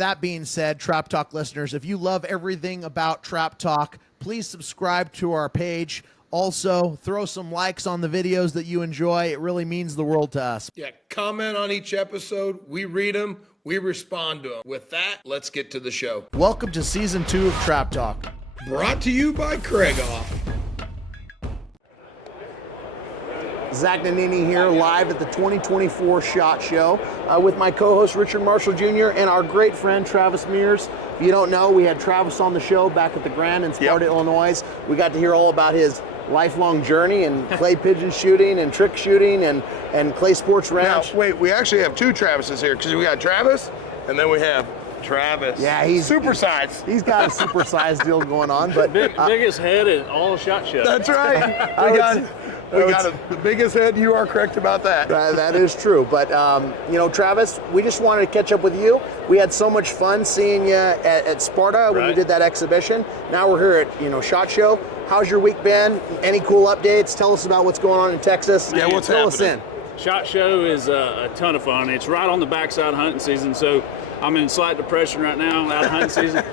that being said, Trap Talk listeners, if you love everything about Trap Talk, please subscribe to our page. Also, throw some likes on the videos that you enjoy. It really means the world to us. Yeah, comment on each episode. We read them. We respond to them. With that, let's get to the show. Welcome to Season 2 of Trap Talk. Brought to you by Krieghoff. Zach Nannini here, live at the 2024 SHOT Show with my co-host Richard Marshall Jr. and our great friend Travis Mears. If you don't know, we had Travis on the show back at the Grand in Sparta, Illinois. We got to hear all about his lifelong journey and clay pigeon shooting and trick shooting and clay sports ranch. Now, wait, we actually have two Travises here because we got Travis and then we have Travis. Yeah, he's supersized. He's got a supersized deal going on, but biggest head in all SHOT Show. That's right. We got the biggest head. You are correct about that. That is true. But, you know, Travis, we just wanted to catch up with you. We had so much fun seeing you at Sparta when we did that exhibition. Now we're here at, SHOT Show. How's your week been? Any cool updates? Tell us about what's going on in Texas. Yeah, what's Fill happening? us in. SHOT Show is a ton of fun. It's right on the backside of hunting season, so I'm in slight depression right now out of hunting season.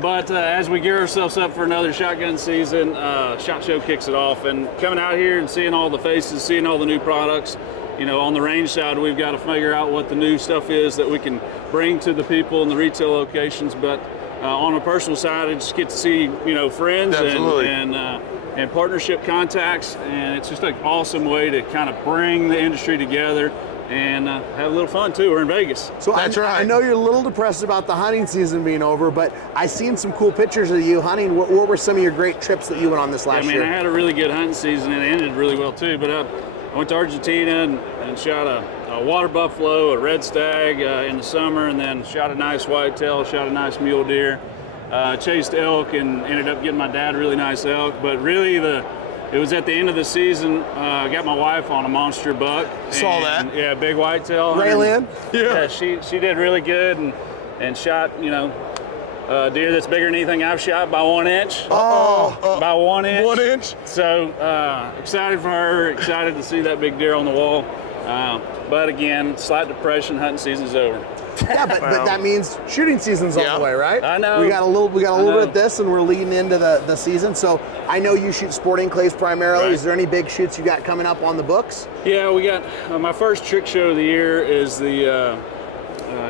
But as we gear ourselves up for another shotgun season, SHOT Show kicks it off. And coming out here and seeing all the faces, seeing all the new products, on the range side, we've got to figure out what the new stuff is that we can bring to the people in the retail locations. But on a personal side, I just get to see, friends and partnership contacts. And it's just an awesome way to kind of bring the industry together and have a little fun too. We're in Vegas. So that's right. I know you're a little depressed about the hunting season being over, but I seen some cool pictures of you hunting. What were some of your great trips that you went on this last year? I had a really good hunting season and it ended really well too. But I went to Argentina and shot a water buffalo, a red stag in the summer, and then shot a nice whitetail, shot a nice mule deer, chased elk, and ended up getting my dad a really nice elk. But really it was at the end of the season. I got my wife on a monster buck. Saw that. Yeah, big whitetail. Raylan? Yeah, she did really good and shot, a deer that's bigger than anything I've shot by 1 inch. By 1 inch. 1 inch. So excited for her, excited to see that big deer on the wall. But again, slight depression, hunting season's over. Yeah, but that means shooting season's on the way, right? I know. We got a little bit of this, and we're leading into the season. So I know you shoot sporting clays primarily. Right. Is there any big shoots you got coming up on the books? Yeah, we got my first trick show of the year is the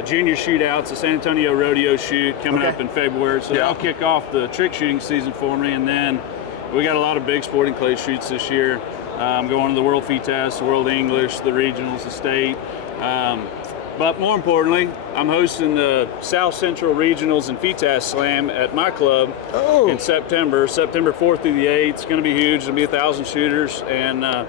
junior shootouts, the San Antonio Rodeo shoot coming up in February. So that'll kick off the trick shooting season for me, and then we got a lot of big sporting clay shoots this year. I'm going to the World FITAS, the World English, the regionals, the state. But more importantly, I'm hosting the South Central Regionals and FITAS Slam at my club in September 4th through the 8th. It's going to be huge. There'll be 1,000 shooters, and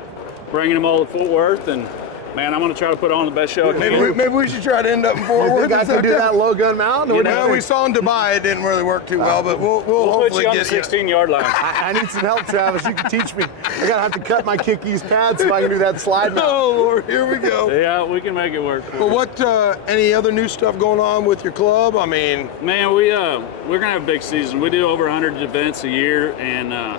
bringing them all to Fort Worth. And man, I'm going to try to put on the best show I can. Maybe we should try to end up in Fort Worth. You think I could do that low gun mountain? Well, we saw in Dubai. It didn't really work too well, but we'll Put hopefully you on the get 16-yard line. I need some help, Travis. You can teach me. I gotta have to cut my Kickies pads so I can do that slide mount. Oh Lord, here we go. Yeah, we can make it work. But what? Any other new stuff going on with your club? I mean, man, we're gonna have a big season. We do over 100 events a year, and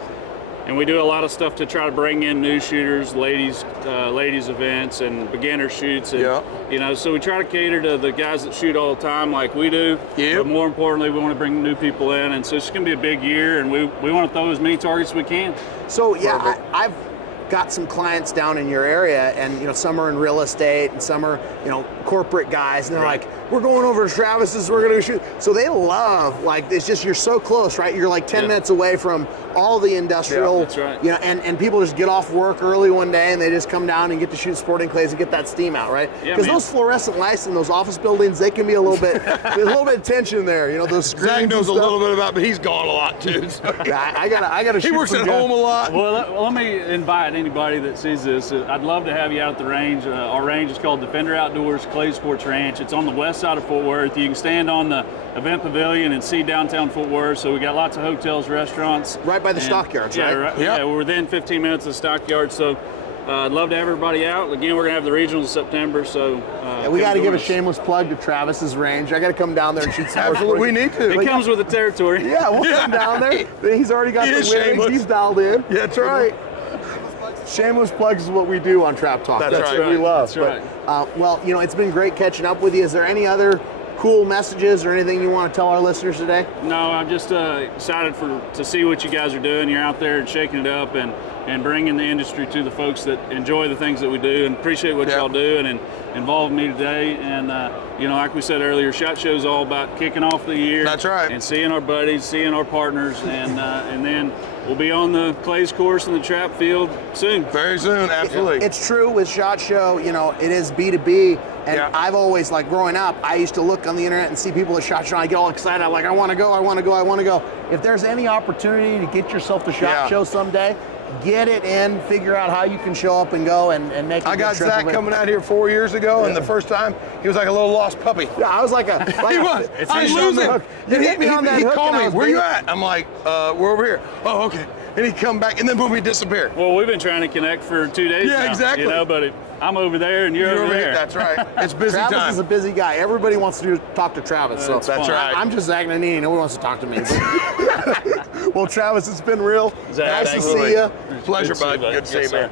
we do a lot of stuff to try to bring in new shooters, ladies events, and beginner shoots. And, so we try to cater to the guys that shoot all the time like we do. But more importantly, we want to bring new people in. And so it's going to be a big year, and we want to throw as many targets as we can. So, I've got some clients down in your area, and some are in real estate and some are corporate guys, and they're like, we're going over to Travis's, we're gonna shoot. So they love, like, it's just, you're so close, right? You're like 10 minutes away from all the industrial, that's right. And people just get off work early one day and they just come down and get to shoot sporting clays and get that steam out, right? Because those fluorescent lights in those office buildings, they can be a little bit, there's a little bit of tension there, those screens. Zach knows a little bit about, but he's gone a lot too. So. Yeah, I gotta shoot. He works at home a lot. Well, let me invite anybody that sees this. I'd love to have you out at the range. Our range is called Defender Outdoors Clay Sports Ranch. It's on the west side of Fort Worth. You can stand on the event pavilion and see downtown Fort Worth. So we got lots of hotels, restaurants. Right by the stockyards, right? Yeah, we're within 15 minutes of the stockyards. So I'd love to have everybody out. Again, we're going to have the regionals in September. So we got to give a shameless plug to Travis's range. I got to come down there and shoot some. Absolutely, we need to. It comes with the territory. Yeah, we'll come down there. He's already got the wigs. He's dialed in. Yeah, that's right. Shameless plugs is what we do on Trap Talk. That's right. what we love. That's right. Well, it's been great catching up with you. Is there any other cool messages or anything you want to tell our listeners today? No, I'm just excited to see what you guys are doing. You're out there and shaking it up and bringing the industry to the folks that enjoy the things that we do and appreciate what y'all do and involved me today. And like we said earlier, SHOT Show is all about kicking off the year. That's right. And seeing our buddies, seeing our partners, and then we'll be on the Clays course in the trap field soon. Very soon, absolutely. It's true with SHOT Show, it is B2B. And I've always, like growing up, I used to look on the internet and see people at SHOT Show and I get all excited. I'm like, I want to go. If there's any opportunity to get yourself to SHOT Show someday, get it in, figure out how you can show up and go and make a I good got trip Zach of it. coming out here 4 years ago, and the first time, he was like a little lost puppy. Yeah, I was like a... He was. I was losing. You hit me on that He hook called and I me, was where you big. at? I'm like, we're over here. Oh, okay. And he'd come back, and then boom, he'd disappear. Well, we've been trying to connect for 2 days now. Yeah, exactly. But I'm over there and you're over there. That's right. It's busy Travis time. is a busy guy. Everybody wants to talk to Travis. So That's right. I'm just Zach Nannini. Nobody wants to talk to me. Well, Travis, it's been real. Zach, nice to thanks. see you. Pleasure, bud. bud. Good to see you, man.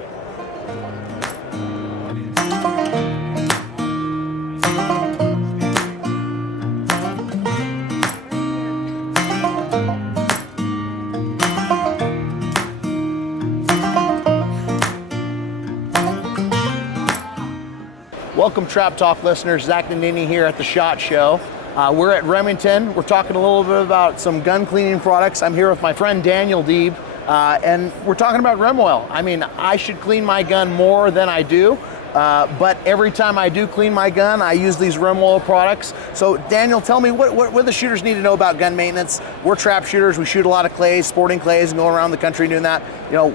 Welcome, Trap Talk listeners. Zach Nannini here at the SHOT Show. We're at Remington. We're talking a little bit about some gun cleaning products. I'm here with my friend Daniel Deeb, and we're talking about rem oil. I mean, I should clean my gun more than I do, but every time I do clean my gun, I use these rem oil products. So, Daniel, tell me what the shooters need to know about gun maintenance. We're trap shooters. We shoot a lot of clays, sporting clays, and go around the country doing that.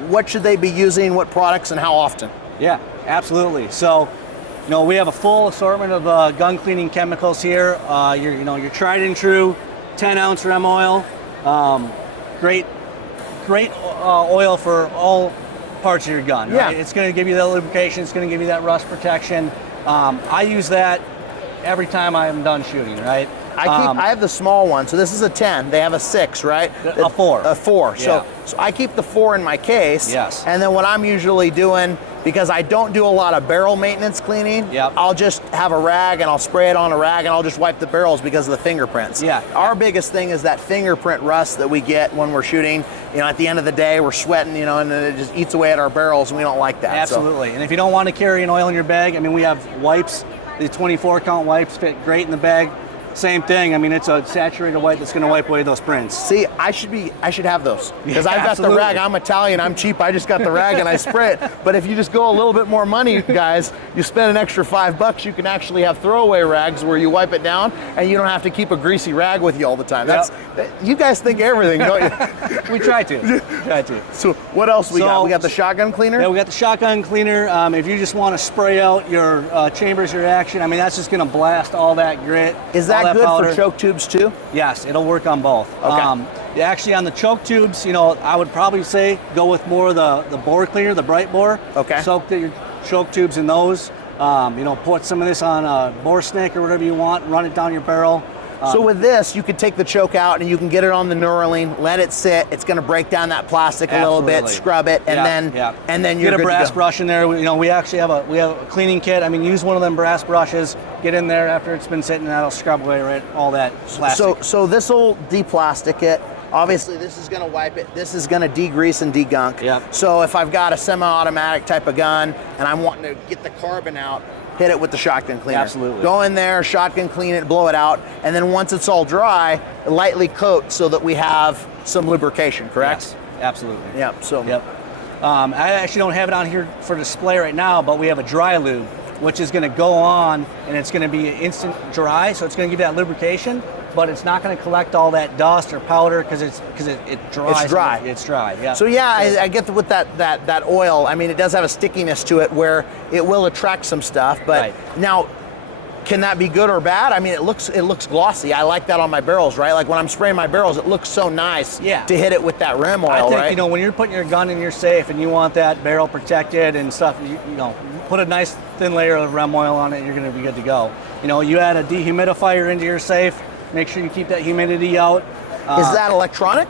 What should they be using? What products and how often? Yeah, absolutely. So, we have a full assortment of gun cleaning chemicals here. Your tried and true 10-ounce rem oil. Great oil for all parts of your gun. Right? It's going to give you that lubrication. It's going to give you that rust protection. I use that every time I'm done shooting. Right. I have the small one. So this is a 10. They have a 6, right? A 4. A 4. Yeah. So I keep the 4 in my case. Yes. And then what I'm usually doing, because I don't do a lot of barrel maintenance cleaning, I'll just have a rag and I'll spray it on a rag and I'll just wipe the barrels because of the fingerprints. Yeah. Our biggest thing is that fingerprint rust that we get when we're shooting. At the end of the day, we're sweating, and it just eats away at our barrels, and we don't like that. Absolutely. And if you don't want to carry an oil in your bag, we have wipes. The 24 count wipes fit great in the bag. Same thing. It's a saturated wipe that's going to wipe away those prints. See, I should have those because I've got absolutely. the rag. I'm Italian. I'm cheap. I just got the rag and I spray it. But if you just go a little bit more money, guys, you spend an extra $5. You can actually have throwaway rags where you wipe it down and you don't have to keep a greasy rag with you all the time. You guys think everything, don't you? We try to. So what else we got? We got the shotgun cleaner. Yeah, we got the shotgun cleaner. If you just want to spray out your chambers reaction, that's just going to blast all that grit. Is that good powder for choke tubes too? Yes, it'll work on both. Okay. Actually, on the choke tubes, I would probably say go with more of the bore cleaner, the bright bore. Okay. Soak your choke tubes in those. Put some of this on a bore snake or whatever you want, run it down your barrel. So with this, you could take the choke out and you can get it on the knurling, let it sit. It's going to break down that plastic a little bit, scrub it, and then you're get a good brass to go. brush in there. We actually have a cleaning kit. Use one of them brass brushes. Get in there after it's been sitting, and that'll scrub away all that plastic. So this will de-plastic it. Obviously, this is going to wipe it. This is going to degrease and degunk. Yep. So if I've got a semi-automatic type of gun and I'm wanting to get the carbon out, hit it with the shotgun cleaner. Absolutely. Go in there, shotgun clean it, blow it out, and then once it's all dry, lightly coat so that we have some lubrication, correct? Yes, absolutely. Yep. So. Yep. I actually don't have it on here for display right now, but we have a dry lube, which is going to go on, and it's going to be instant dry, so it's going to give you that lubrication, but it's not going to collect all that dust or powder because it dries. It's dry. It's dry. Yeah. So I get with that oil. It does have a stickiness to it where it will attract some stuff. But now, can that be good or bad? It looks glossy. I like that on my barrels, right? Like when I'm spraying my barrels, it looks so nice to hit it with that rem oil, I think, right? when you're putting your gun in your safe and you want that barrel protected and stuff, put a nice thin layer of rem oil on it, you're going to be good to go. You add a dehumidifier into your safe, make sure you keep that humidity out. Is that electronic?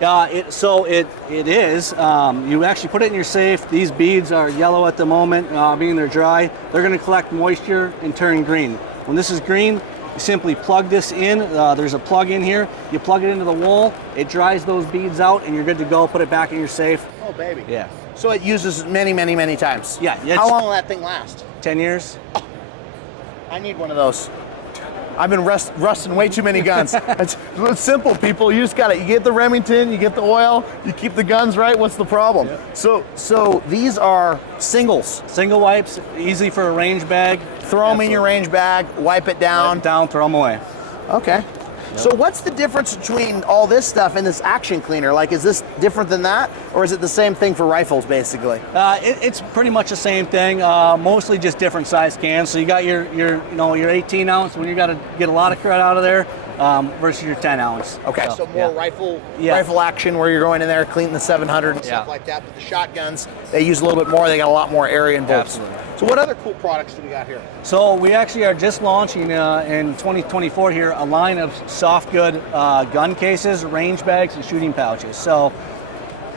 It is. You actually put it in your safe. These beads are yellow at the moment, being they're dry. They're going to collect moisture and turn green. When this is green, You simply plug this in. There's a plug in here. You plug it into the wall. It dries those beads out, and you're good to go. Put it back in your safe. Oh, baby. Yeah. So it uses many, many, many times. Yeah. How long will that thing last? 10 years. I need one of those. I've been rusting way too many guns. It's simple, people. You just got it. You get the Remington, you get the oil, you keep the guns right. What's the problem? Yep. So these are singles. Single wipes, easy for a range bag. Throw them in your range bag, wipe it down. Wipe it down, throw them away. Okay. Yep. So what's the difference between all this stuff and this action cleaner? Like, is this different than that, or is it the same thing for rifles, basically? It's pretty much the same thing. Mostly just different size cans. So you got your 18 ounce when you got to get a lot of crud out of there, versus your 10 ounce. Okay. So more rifle action where you're going in there cleaning the 700 and stuff like that. But the shotguns, they use a little bit more. They got a lot more area and bolts. Absolutely. So what other cool products do we got here? So we actually are just launching in 2024 here a line of soft good gun cases, range bags, and shooting pouches. So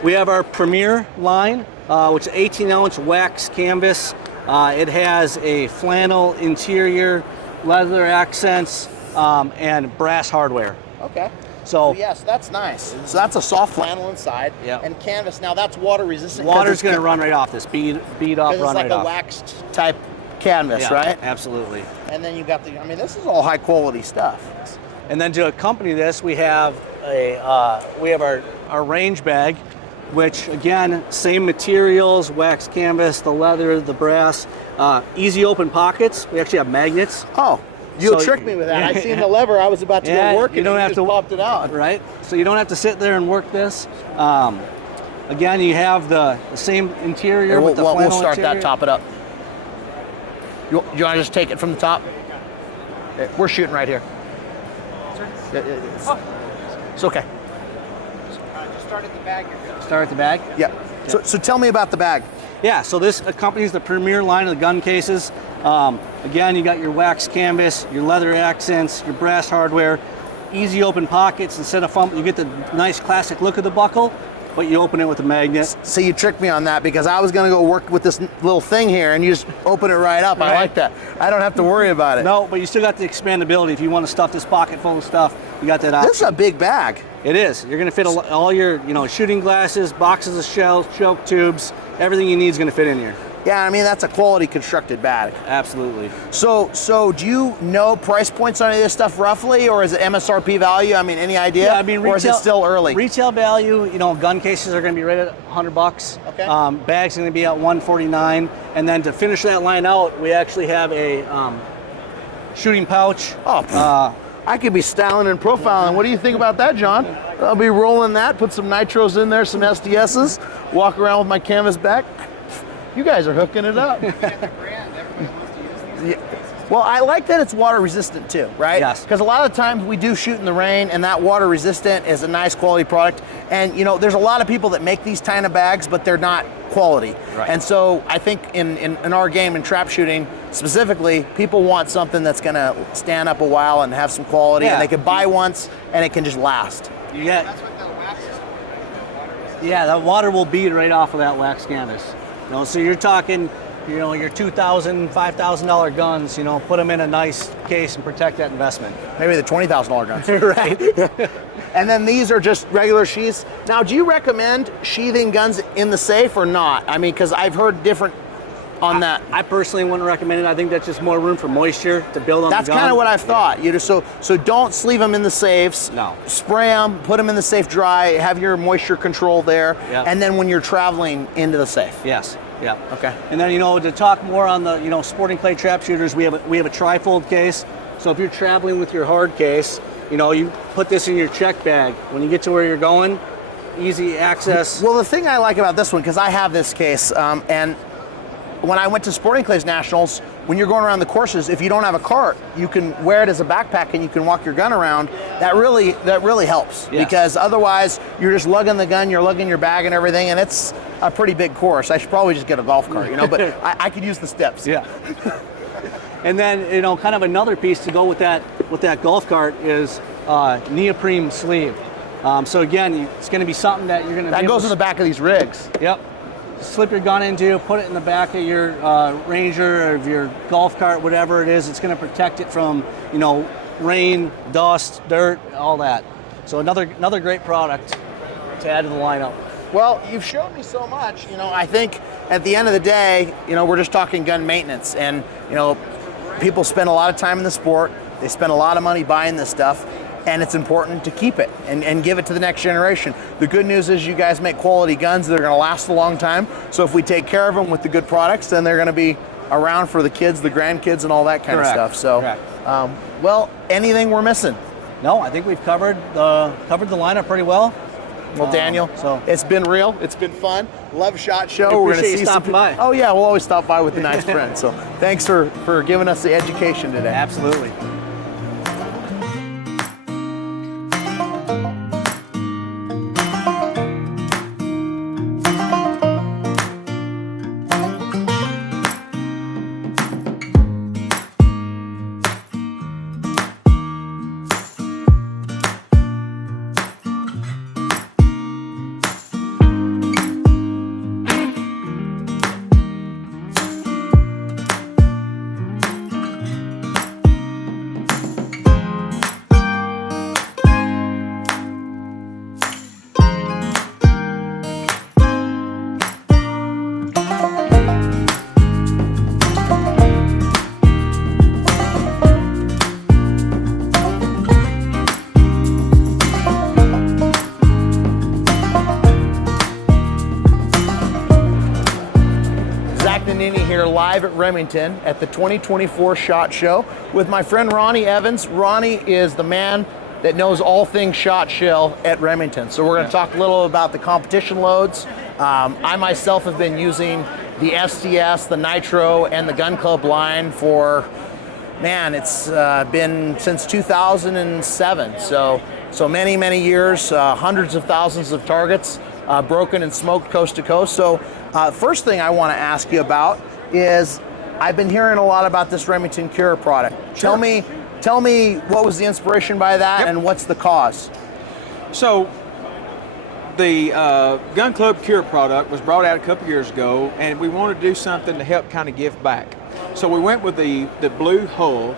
we have our Premier line, which is 18-ounce wax canvas. It has a flannel interior, leather accents, and brass hardware. Okay. So yes, that's nice. So that's a soft flannel inside. Yep. And canvas. Now that's water resistant. Water's going to run right off this. Bead off, run right off. It's like a waxed type canvas, right? Absolutely. And then you got the. I mean, this is all high quality stuff. And then to accompany this, we have our range bag, which again, same materials, wax canvas, the leather, the brass, easy open pockets. We actually have magnets. Oh, you tricked me with that. I seen the lever. I was about to go work, and you just popped it out. Right. So you don't have to sit there and work this. Again, you have the same interior with the flannel We'll start interior. that. Top it up. You want to just take it from the top? Yeah, we're shooting right here. It's okay. Just start at the bag. Start at the bag? Yeah. So tell me about the bag. Yeah, so this accompanies the Premier line of the gun cases. Again, you got your wax canvas, your leather accents, your brass hardware, easy open pockets. Instead of fumble, you get the nice classic look of the buckle, but you open it with a magnet. So you tricked me on that because I was going to go work with this little thing here and you just open it right up. I like that. I don't have to worry about it. No, but you still got the expandability. If you want to stuff this pocket full of stuff, you got that option. This is a big bag. It is. You're going to fit all your shooting glasses, boxes of shells, choke tubes, everything you need is going to fit in here. Yeah, I mean, that's a quality constructed bag. Absolutely. So do you know price points on any of this stuff roughly, or is it MSRP value? I mean, any idea? Yeah, I mean, or is it still early? Retail value, gun cases are going to be right at $100. Okay. Bags are going to be at $149, and then to finish that line out, we actually have a shooting pouch. Oh, I could be styling and profiling. What do you think about that, John? I'll be rolling that, put some nitros in there, some SDSs, walk around with my canvas back. You guys are hooking it up. Well, I like that it's water resistant too, right? Yes. Because a lot of times we do shoot in the rain, and that water resistant is a nice quality product. And there's a lot of people that make these kind of bags, but they're not quality. Right. And so I think in our game, in trap shooting specifically, people want something that's going to stand up a while and have some quality, and they can buy once and it can just last. Yeah. That's what the wax is. Yeah, that water will bead right off of that wax canvas. So you're talking, your $2,000, $5,000 guns. Put them in a nice case and protect that investment. Maybe the $20,000 guns. Right. And then these are just regular sheaths. Now, do you recommend sheathing guns in the safe or not? I mean, because I've heard different on that. I personally wouldn't recommend it. I think that's just more room for moisture to build on the gun. That's kind of what I've thought. So don't sleeve them in the safes. No. Spray them, put them in the safe dry, have your moisture control there, and then when you're traveling into the safe. Yes. Yeah. Okay. And then to talk more on the sporting clay trap shooters, we have a trifold case. So if you're traveling with your hard case, you put this in your check bag. When you get to where you're going, easy access. Well, the thing I like about this one, because I have this case, and when I went to Sporting Clays Nationals, when you're going around the courses, if you don't have a cart, you can wear it as a backpack and you can walk your gun around. That really helps, because otherwise you're just lugging the gun, you're lugging your bag and everything, and it's a pretty big course. I should probably just get a golf cart, but I could use the steps. Yeah. And then kind of another piece to go with that golf cart is neoprene sleeve. So again, it's going to be something that you're going to. That goes in the back of these rigs. Yep. Slip your gun into, put it in the back of your Ranger or your golf cart, whatever it is. It's going to protect it from rain, dust, dirt, all that. So another great product to add to the lineup. Well, you've shown me so much. I think at the end of the day, we're just talking gun maintenance, and people spend a lot of time in the sport. They spend a lot of money buying this stuff, and it's important to keep it and give it to the next generation. The good news is you guys make quality guns that are going to last a long time. So if we take care of them with the good products, then they're going to be around for the kids, the grandkids, and all that kind of stuff. So, well, anything we're missing? No, I think we've covered the lineup pretty well. Well, Daniel, it's been real. It's been fun. Love SHOT Show. We're going to see stopping by. Oh yeah, we'll always stop by with a nice friend. So thanks for giving us the education today. Absolutely. Live at Remington at the 2024 SHOT Show with my friend Ronnie Evans. Ronnie is the man that knows all things SHOT Shell at Remington. So we're going to talk a little about the competition loads. I myself have been using the SDS, the Nitro, and the Gun Club line for, man, it's been since 2007. So many years, hundreds of thousands of targets broken and smoked coast to coast. So first thing I want to ask you about is I've been hearing a lot about this Remington Cure product. Sure. Tell me what was the inspiration by that and what's the cause? So the Gun Club Cure product was brought out a couple years ago, and we wanted to do something to help kind of give back. So we went with the blue hull,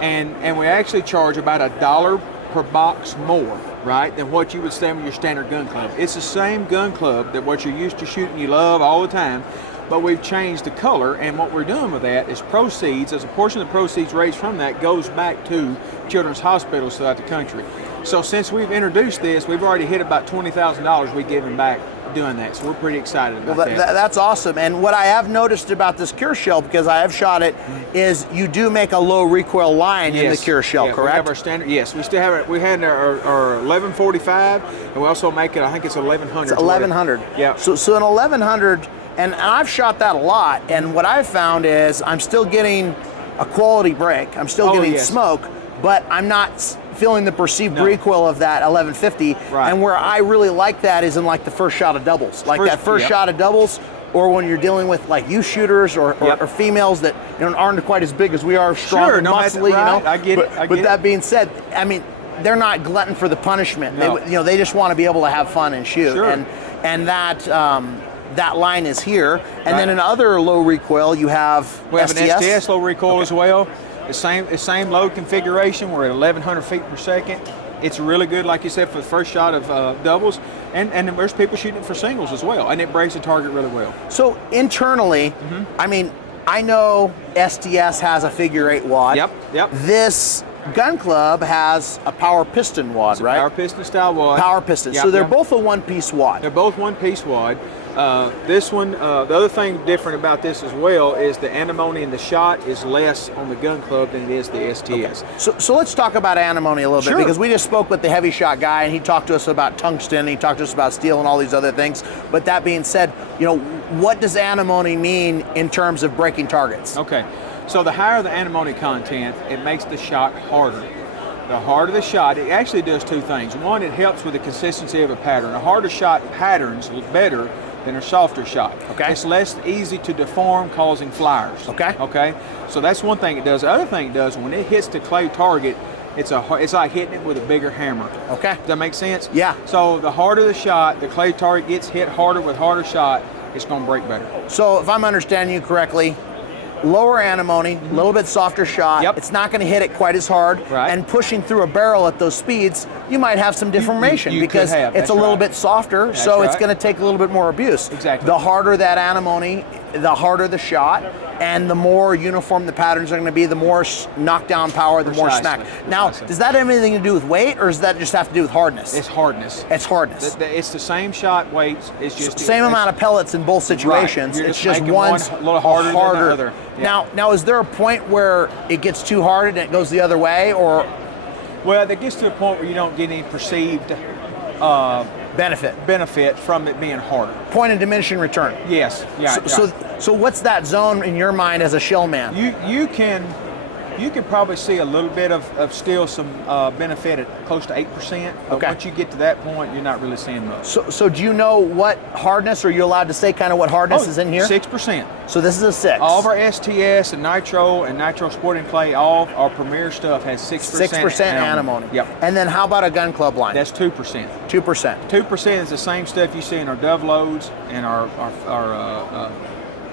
and we actually charge about $1 per box more, right, than what you would stand with your standard gun club. It's the same gun club that what you're used to shooting, you love all the time, but we've changed the color, and what we're doing with that is proceeds, as a portion of the proceeds raised from that goes back to children's hospitals throughout the country. So since we've introduced this, we've already hit about $20,000 we've given back doing that. So we're pretty excited about that. That's awesome. And what I have noticed about this Cure shell, because I have shot it, is you do make a low recoil line in the Cure shell, correct? We have our standard. Yes, we still have it. We had our 1145, and we also make it. I think it's 1100. It's 1100. Yeah. So an 1100. And I've shot that a lot, and what I've found is I'm still getting a quality break. I'm still getting smoke, but I'm not feeling the perceived recoil of that 1150. Right. And where I really like that is in like the first shot of doubles. Like that first shot of doubles, or when you're dealing with like youth shooters or females that aren't quite as big as we are, strong and muscly, I get it. But that being said, I mean, they're not glutton for the punishment. No. They just want to be able to have fun and shoot. Sure. And that line is here, and then in other low recoil you have we have SDS. an SDS low recoil as well. The same load configuration. We're at 1,100 feet per second. It's really good, like you said, for the first shot of doubles, and there's people shooting it for singles as well, and it breaks the target really well. So internally, I mean, I know SDS has a figure 8 wad. Yep. This Gun Club has a power piston wad, right? Power piston style wad. Power piston. So they're both a one-piece wad. They're both one-piece wad. This one, the other thing different about this as well is the antimony in the shot is less on the Gun Club than it is the STS. Okay. So let's talk about antimony a little bit, because we just spoke with the Hevi-Shot guy, and he talked to us about tungsten, and he talked to us about steel and all these other things. But that being said, what does antimony mean in terms of breaking targets? Okay, so the higher the antimony content, it makes the shot harder. The harder the shot, it actually does two things. One, it helps with the consistency of a pattern. A harder shot patterns better than a softer shot. Okay. It's less easy to deform, causing flyers. Okay. So that's one thing it does. The other thing it does, when it hits the clay target, it's like hitting it with a bigger hammer. Okay. Does that make sense? Yeah. So the harder the shot, the clay target gets hit harder with harder shot, it's going to break better. So if I'm understanding you correctly, lower antimony, a little bit softer shot. Yep. It's not going to hit it quite as hard. Right. And pushing through a barrel at those speeds, you might have some deformation you because could have. it's a That's little right. bit softer, That's so it's right. going to take a little bit more abuse. Exactly. The harder that antimony, the harder the shot, and the more uniform the patterns are going to be, the more knockdown power, the more smack. Precisely. Now, Precisely. does that have anything to do with weight, or does that just have to do with hardness? It's hardness. It's hardness. It's the same shot weights. It's just Same amount of pellets in both situations. You're It's just just making one's one a little harder than the other. Yeah. Now, is there a point where it gets too hard and it goes the other way, or Well, it gets to a point where you don't get any perceived benefit from it being harder. point of diminishing return? Yes. Yeah. So what's that zone in your mind as a shell man? You can probably see a little bit of still some benefit at close to 8%. But Okay. once you get to that point, you're not really seeing much. So do you know what hardness, or are you allowed to say kind of what hardness is in here? 6%. So this is a 6. All of our STS and Nitro Sporting Clay, all our Premier stuff has 6%. 6% antimony. Yep. And then how about a gun club line? That's 2%. 2%. 2% is the same stuff you see in our dove loads and our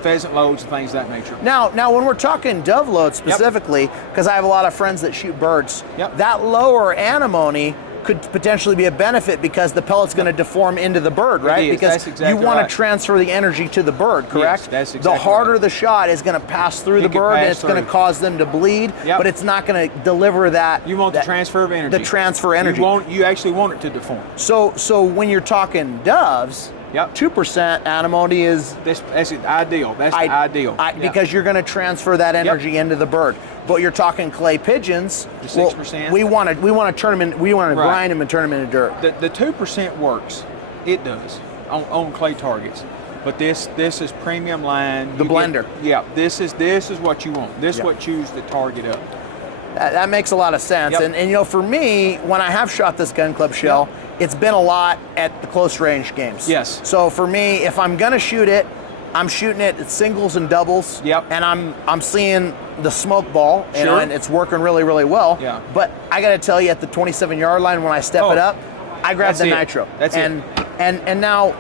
pheasant loads and things of that nature. Now, when we're talking dove load specifically, because I have a lot of friends that shoot birds, that lower antimony could potentially be a benefit because the pellet's going to deform into the bird, right? It is. Because That's exactly you want right. to transfer the energy to the bird, correct? Yes, that's exactly the harder right. the shot is going to pass through the It can bird, and pass it's going to through. cause them to bleed, but it's not going to deliver that. You want the transfer of energy. The transfer energy. You actually want it to deform. So when you're talking doves, 2% antimony is that's ideal. That's the ideal. Because you're going to transfer that energy into the bird. But you're talking clay pigeons. The 6%. We want to turn them in. We want to Right. grind them and turn them into dirt. The 2% works. It does on clay targets. But this is premium line. The blender. This is what you want. This is what chews the target up. That makes a lot of sense. Yep. And for me, when I have shot this gun club shell, it's been a lot at the close range games. Yes. So for me, if I'm gonna shoot it, I'm shooting it at singles and doubles. Yep. And I'm seeing the smoke ball, Sure. and it's working really, really well. Yeah. But I got to tell you, at the 27-yard line, when I step it up, I grab the Nitro. That's it. And now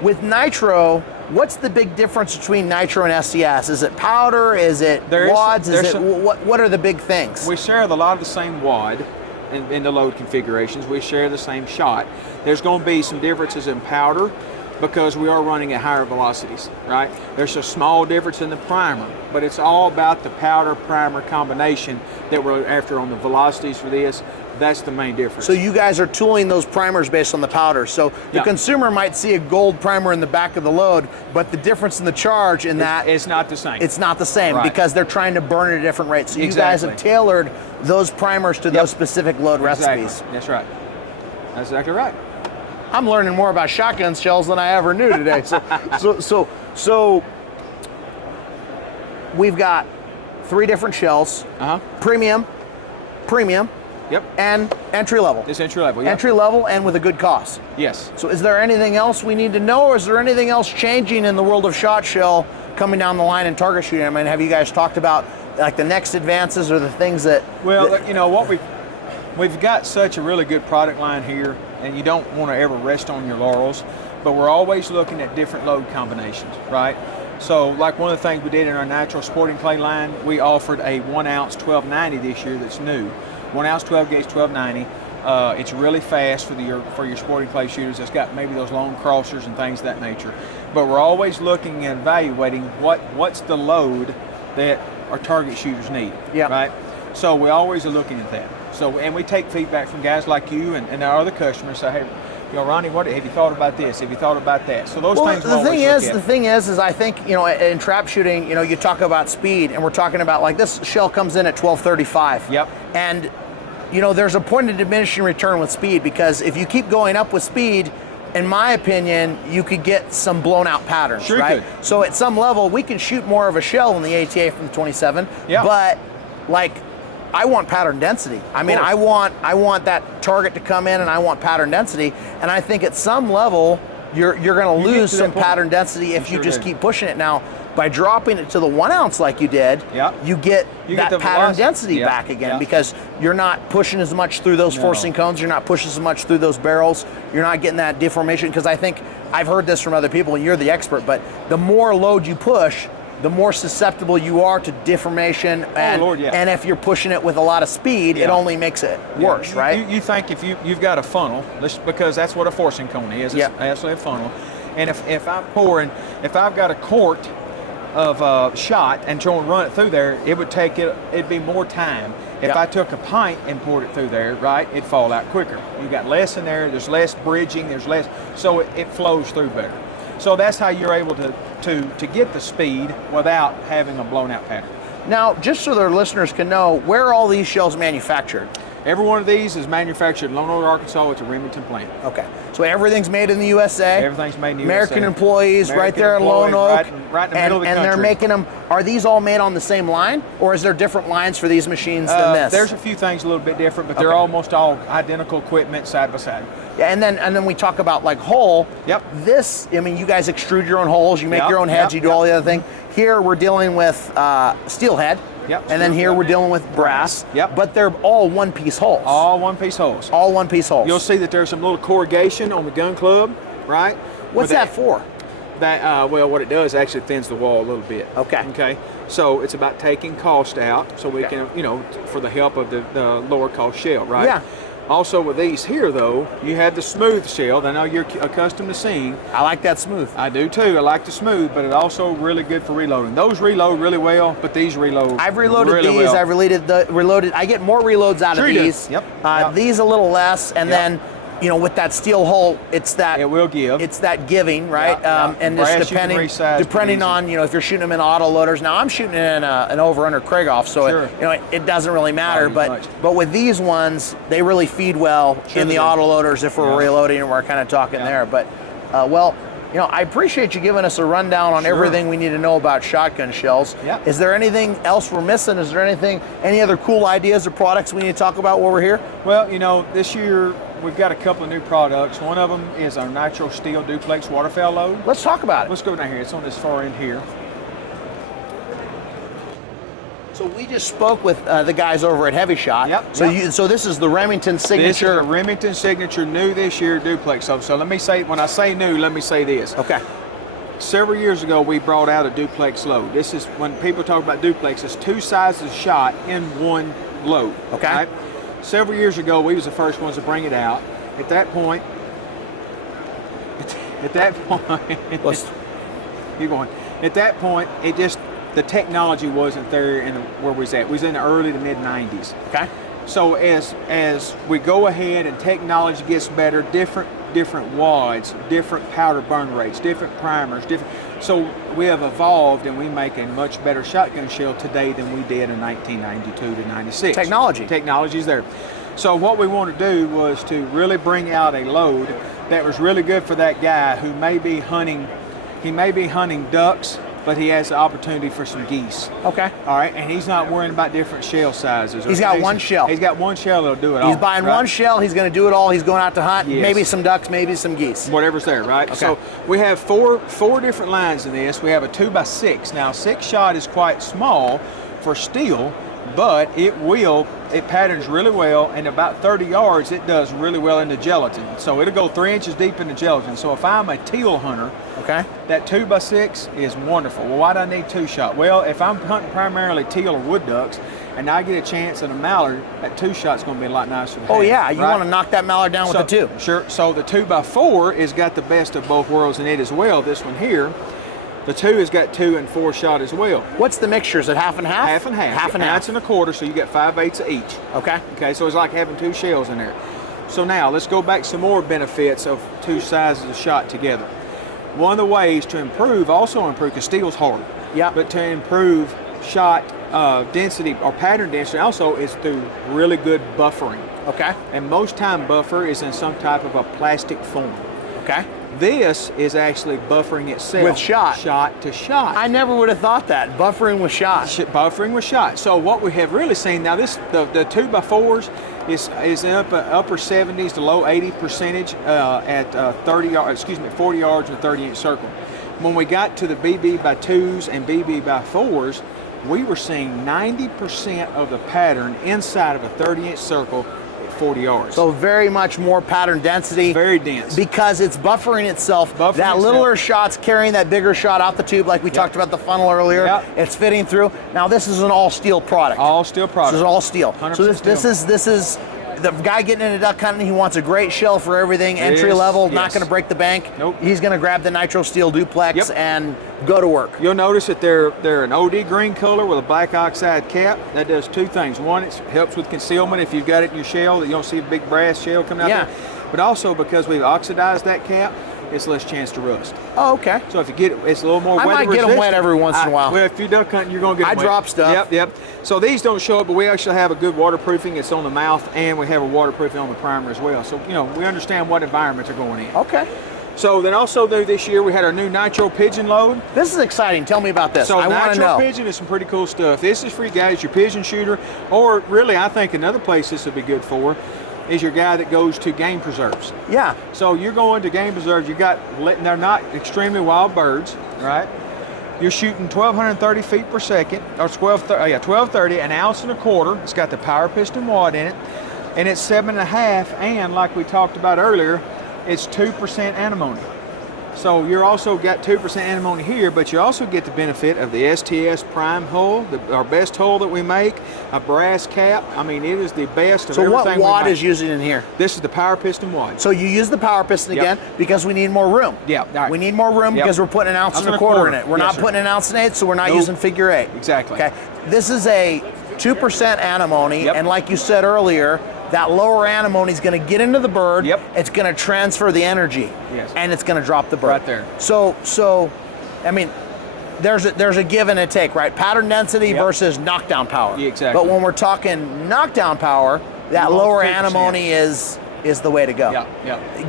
with Nitro, what's the big difference between Nitro and SCS? Is it powder? Is it wads? What are the big things? We share a lot of the same wad in the load configurations. We share the same shot. There's going to be some differences in powder because we are running at higher velocities, right? There's a small difference in the primer, but it's all about the powder primer combination that we're after on the velocities for this. That's the main difference. So you guys are tooling those primers based on the powder. So the consumer might see a gold primer in the back of the load, but the difference in the charge in that it's not the same. It's not the same because they're trying to burn at a different rate. So you guys have Exactly. tailored those primers to those specific load recipes. That's right. That's exactly right. I'm learning more about shotgun shells than I ever knew today. So we've got 3 different shells: premium, and entry level. It's entry level. Entry level and with a good cost. Yes. So is there anything else we need to know, or is there anything else changing in the world of shot shell coming down the line in target shooting? I mean, have you guys talked about like the next advances or the things that? Well, you know what we've got such a really good product line here, and you don't want to ever rest on your laurels, but we're always looking at different load combinations, right? So like one of the things we did in our Nitro Sporting Clay line, we offered a 1 ounce 1290 this year that's new. 1 ounce 12 gauge 1290. It's really fast for your sporting clay shooters. It's got maybe those long crossers and things of that nature. But we're always looking and evaluating what's the load that our target shooters need, right? So we always are looking at that. So, and we take feedback from guys like you and our other customers. Say, hey, you know, Ronnie, what have you thought about this? Have you thought about that? So those things. The thing is, I think, you know, in trap shooting, you know, you talk about speed, and we're talking about like this shell comes in at 1235. Yep. And you know, there's a point of diminishing return with speed, because if you keep going up with speed, in my opinion, you could get some blown out patterns, Sure right? could. So at some level, we can shoot more of a shell than the ATA from the 27, but like, I want pattern density. I mean, I want that target to come in, and I want pattern density. And I think at some level, you're going to lose some pattern density if you just keep pushing it. Now, by dropping it to the 1 ounce like you did, you get that the pattern velocity. density back again, because you're not pushing as much through those forcing cones. You're not pushing as much through those barrels. You're not getting that deformation, because I think I've heard this from other people, and you're the expert, but the more load you push, the more susceptible you are to deformation, and Lord, yeah. and if you're pushing it with a lot of speed, it only makes it worse, right? You think if you've got a funnel, because that's what a forcing cone is. It's actually a funnel. And if I'm pouring, if I've got a quart of shot and trying to run it through there, it'd be more time. If I took a pint and poured it through there, right, it'd fall out quicker. You got less in there, there's less bridging, there's less, so it flows through better. So that's how you're able to get the speed without having a blown out pattern. Now, just so their listeners can know, where are all these shells manufactured? Every one of these is manufactured in Lone Oak, Arkansas. It's a Remington plant. Okay, so everything's made in the USA. Everything's made in the American USA. employees right there in Lone Oak. Right in the middle of the country. And they're making them, are these all made on the same line? Or is there different lines for these machines than this? There's a few things a little bit different, but they're almost all identical equipment side by side. Yeah, and then we talk about like hull. Yep. This, I mean, you guys extrude your own holes, you make your own heads, you do all the other thing. Here we're dealing with steel head. Yep. And then here we're dealing with brass. Yep. But they're all one-piece holes. All one-piece holes. All one-piece holes. You'll see that there's some little corrugation on the gun club, right? What's that for? That well, what it does actually thins the wall a little bit. Okay. Okay. So it's about taking cost out, so we can, for the help of the lower cost shell, right? Yeah. Also with these here, though, you have the smooth shell that I know you're accustomed to seeing. I like that smooth. I do too. I like the smooth, but it's also really good for reloading. Those reload really well, but these reload. I've reloaded really these. well. I've reloaded. I get more reloads out of these. Yep. These a little less, and then, with that steel hull, it's that. It will give. It's that giving, right? And Brass just you can resize depending pretty on if you're shooting them in auto loaders. Now I'm shooting in an over/under Krieghoff, so it doesn't really matter. But with these ones, they really feed well in the auto loaders if we're reloading and we're kind of talking there. But I appreciate you giving us a rundown on everything we need to know about shotgun shells. Yep. Is there anything else we're missing? Is there any other cool ideas or products we need to talk about while we're here? Well, this year we've got a couple of new products. One of them is our Nitro Steel Duplex Waterfowl Load. Let's talk about it. Let's go down here. It's on this far end here. So we just spoke with the guys over at Hevi-Shot. Yep. So this is the Remington signature. This is a Remington signature new this year duplex. So let me say, when I say new, let me say this. Okay. Several years ago, we brought out a duplex load. This is when people talk about duplex, it's two sizes shot in one load. Okay. Right? Several years ago, we was the first ones to bring it out. At that point, Let's keep going. At that point, the technology wasn't there where we was at. We was in the early to mid 90s. Okay. So as we go ahead and technology gets better, different wads, different powder burn rates, different primers, so we have evolved and we make a much better shotgun shell today than we did in 1992 to 96. Technology's there. So what we want to do was to really bring out a load that was really good for that guy who may be hunting ducks, but he has the opportunity for some geese. Okay. All right, and he's not worrying about different shell sizes. He's got one shell. He's got one shell that'll do it all. He's buying one shell. He's going to do it all. He's going out to hunt. Yes. Maybe some ducks, maybe some geese. Whatever's there, right? Okay. So we have four different lines in this. We have a 2x6. Now 6-shot is quite small for steel, but it patterns really well, and about 30 yards it does really well in the gelatin. So it'll go 3 inches deep in the gelatin. So if I'm a teal hunter, okay, that 2x6 is wonderful. Well, why do I need 2-shot? Well, if I'm hunting primarily teal or wood ducks and I get a chance at a mallard, that 2-shot's going to be a lot nicer to have. Oh yeah, you right? want to knock that mallard down with the 2. Sure. So the 2x4 has got the best of both worlds in it as well. This one here, the 2 has got 2 and 4 shot as well. What's the mixture? Is it half and half? Half and half. Half and half. Ounce and a quarter, so you get 5/8 of each. Okay. Okay, so it's like having 2 shells in there. So now let's go back some more benefits of 2 sizes of shot together. One of the ways to improve, because steel's hard. Yeah. But to improve shot density or pattern density also is through really good buffering. Okay. And most time buffer is in some type of a plastic form. Okay. This is actually buffering itself. With shot. Shot to shot. I never would have thought that. Buffering with shot. Buffering with shot. So what we have really seen now, the 2x4s is in upper 70s to low 80% at 40 yards and 30-inch circle. When we got to the BB by 2s and BB by 4s, we were seeing 90% of the pattern inside of a 30-inch circle 40 yards. So very much more pattern density. Very dense. Because it's buffering itself. That littler shot's carrying that bigger shot out the tube, like we talked about the funnel earlier. Yep. It's fitting through. Now this is an all steel product. All steel product. This is all steel. 100% So this is the guy getting into duck hunting. He wants a great shell for everything, entry level, not going to break the bank. Nope. He's going to grab the Nitro Steel Duplex and go to work. You'll notice that they're an OD green color with a black oxide cap. That does two things. One, it helps with concealment if you've got it in your shell, that you don't see a big brass shell coming out there. But also because we've oxidized that cap, it's less chance to rust. Oh, okay. So if you get it, it's a little more I weather might get them resistant. wet every once in a while. Well, if you're duck hunting, you're going to get them wet. I drop stuff. Yep. So these don't show up, but we actually have a good waterproofing. It's on the mouth, and we have a waterproofing on the primer as well. So, we understand what environments are going in. Okay. So then also this year, we had our new Nitro pigeon load. This is exciting. Tell me about this. So I want to Nitro know. pigeon is some pretty cool stuff. This is for you guys, your pigeon shooter, or really I think another place this would be good for is your guy that goes to game preserves. Yeah. So you're going to game preserves, they're not extremely wild birds, right? You're shooting 1,230 feet per second, or 1,230, an ounce and a quarter. It's got the power piston wad in it, and it's 7.5, and like we talked about earlier, it's 2% antimony. So you're also got 2% antimony here, but you also get the benefit of the STS prime hull, our best hull that we make, a brass cap. I mean, it is the best of everything. So what wad is using in here? This is the power piston wad. So you use the power piston again because we need more room. Yeah. All right. We need more room because we're putting an ounce and a quarter in it. We're not putting an ounce and 8, so we're not using figure 8. Exactly. Okay. This is a 2% antimony, and like you said earlier, that lower antimony is going to get into the bird. It's going to transfer the energy, and it's going to drop the bird. Right there. So, I mean, there's a give and a take, right? Pattern density versus knockdown power. Yeah, exactly. But when we're talking knockdown power, that lower antimony is the way to go.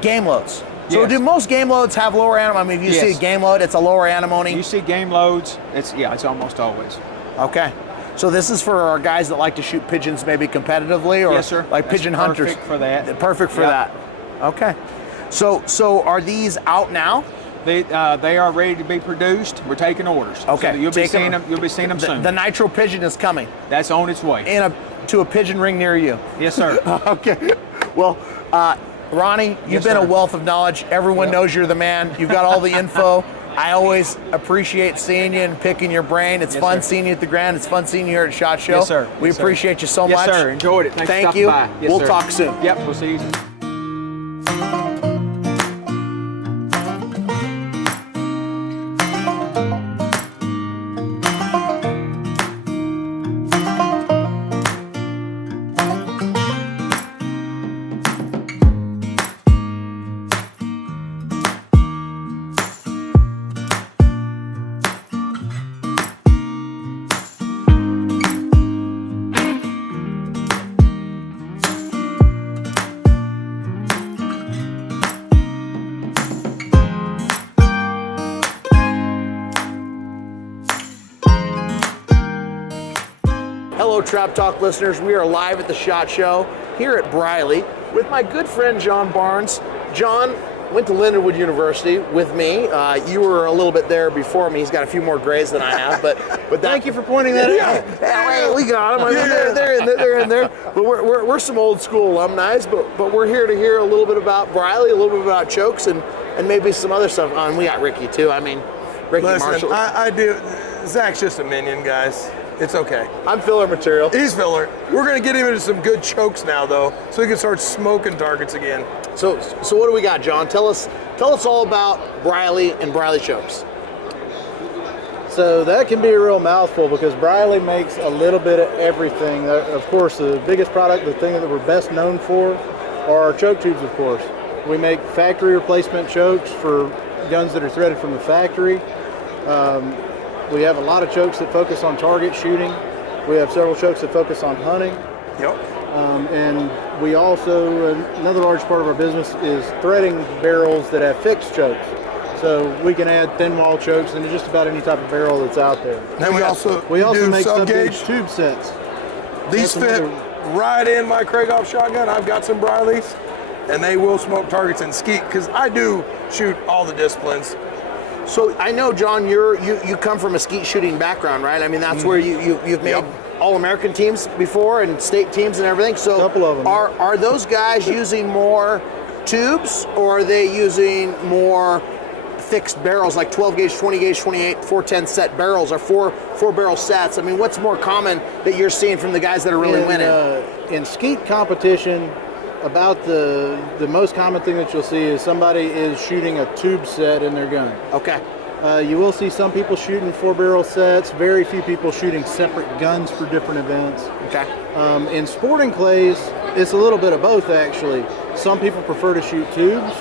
Game loads. So do most game loads have lower antimony? I mean, if you see a game load, it's a lower antimony. You see game loads, it's almost always. Okay. So this is for our guys that like to shoot pigeons maybe competitively, or yes, sir. like pigeon hunters. Perfect for that. Perfect for that. Okay. So are these out now? They are ready to be produced. We're taking orders. Okay. So you'll be seeing them soon. The Nitro pigeon is coming. That's on its way. To a pigeon ring near you. Yes, sir. Okay. Well, Ronnie, you've been a wealth of knowledge. Everyone knows you're the man. You've got all the info. I always appreciate seeing you and picking your brain. It's fun seeing you at the Grand. It's fun seeing you here at SHOT Show. Yes, sir. We appreciate you so much. Yes, sir. Enjoyed it. Thanks for stopping you. by. Yes, We'll sir. talk soon. Yep. We'll see you soon. Hello, Trap Talk listeners. We are live at the SHOT Show here at Briley with my good friend John Barnes. John went to Lindenwood University with me. You were a little bit there before me. He's got a few more grades than I have, but Thank you for pointing that out. Yeah, we got them. They're in there. But we're some old school alumni, but we're here to hear a little bit about Briley, a little bit about chokes, and maybe some other stuff. And we got Ricky too. I mean, Ricky Marshall. I do. Zach's just a minion, guys. It's okay. I'm filler material. He's filler. We're gonna get him into some good chokes now, though, so he can start smoking targets again. So what do we got, John? Tell us all about Briley and Briley chokes. So that can be a real mouthful because Briley makes a little bit of everything. Of course, the biggest product, the thing that we're best known for, are our choke tubes, of course. We make factory replacement chokes for guns that are threaded from the factory. We have a lot of chokes that focus on target shooting. We have several chokes that focus on hunting. Yep. And we also, another large part of our business is threading barrels that have fixed chokes. So we can add thin wall chokes into just about any type of barrel that's out there. And we also do make sub-gauge sub-gauge tube sets. These fit right in my Krieghoff shotgun. I've got some Brileys, and they will smoke targets and skeet because I do shoot all the disciplines. So I know, John, you come from a skeet shooting background, right? I mean, that's where you've made All-American teams before and state teams and everything. So a couple of them. Are those guys using more tubes, or are they using more fixed barrels, like 12 gauge, 20 gauge, 28, 410 set barrels, or four barrel sets? I mean, what's more common that you're seeing from the guys that are really winning? In skeet competition, about the most common thing that you'll see is somebody is shooting a tube set in their gun. Okay. You will see some people shooting 4-barrel sets, very few people shooting separate guns for different events. Okay. In sporting clays, it's a little bit of both, actually. Some people prefer to shoot tubes.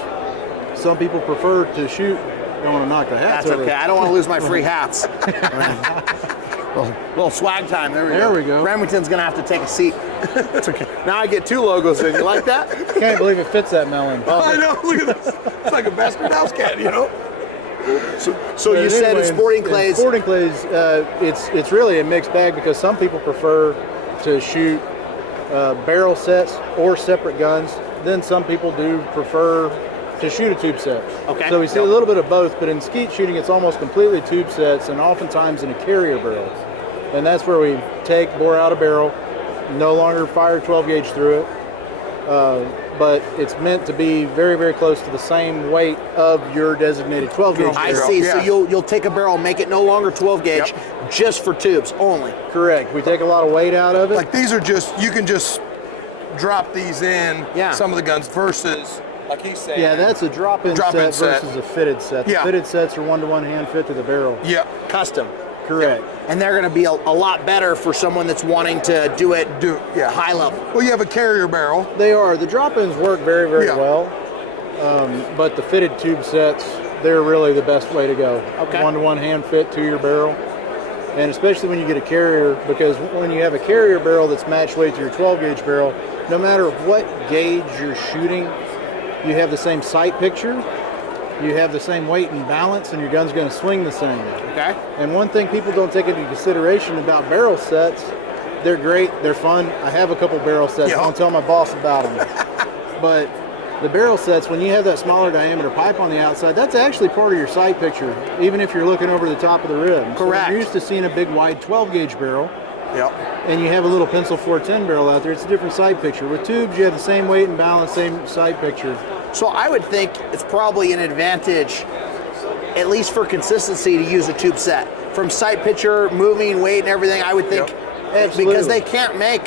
Some people prefer to shoot, don't want to knock the hats That's over. okay. I don't want to lose my free hats. Little swag time. There we go. Remington's going to have to take a seat. It's okay. Now I get 2 logos in. You like that? Can't believe it fits that melon. I know. Look at this. It's like a bastard house cat, you know. So you said in sporting clays. In sporting clays, it's really a mixed bag, because some people prefer to shoot barrel sets or separate guns. Then some people do prefer to shoot a tube set. Okay. So we see a little bit of both, but in skeet shooting, it's almost completely tube sets, and oftentimes in a carrier barrel. And that's where we bore out a barrel, no longer fire 12 gauge through it, but it's meant to be very, very close to the same weight of your designated 12 gauge barrel. I see. So you'll take a barrel, make it no longer 12 gauge, just for tubes only. Correct. We take a lot of weight out of it. Like these are you can just drop these in some of the guns versus, like he's saying. Yeah, that's a drop-in set versus a fitted set. The fitted sets are 1-to-1 hand fit to the barrel. Yeah. Custom. Correct. And they're going to be a lot better for someone that's wanting to do it high level. Well, you have a carrier barrel. They are. The drop-ins work very, very well. But the fitted tube sets, they're really the best way to go. Okay. 1-to-1 hand fit to your barrel. And especially when you get a carrier, because when you have a carrier barrel that's match weight to your 12 gauge barrel, no matter what gauge you're shooting, you have the same sight picture, you have the same weight and balance, and your gun's going to swing the same. Okay. And one thing people don't take into consideration about barrel sets, they're great, they're fun. I have a couple barrel sets. I don't tell my boss about them. But the barrel sets, when you have that smaller diameter pipe on the outside, that's actually part of your sight picture, even if you're looking over the top of the rim. Correct. So you're used to seeing a big wide 12 gauge barrel. Yep. And you have a little pencil 410 barrel out there, it's a different sight picture. With tubes, you have the same weight and balance, same sight picture. So I would think it's probably an advantage, at least for consistency, to use a tube set. From sight picture, moving, weight, and everything, I would think, because they can't make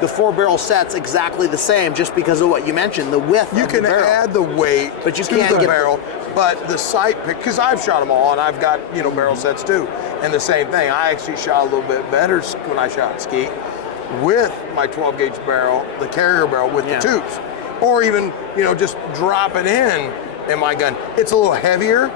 the 4-barrel sets exactly the same just because of what you mentioned, the width You of can the barrel. add the weight But you to can't the get barrel, but the sight pick, because I've shot them all, and I've got, barrel sets too. And the same thing, I actually shot a little bit better when I shot skeet with my 12 gauge barrel, the carrier barrel with the tubes. Or even, just drop it in my gun. It's a little heavier,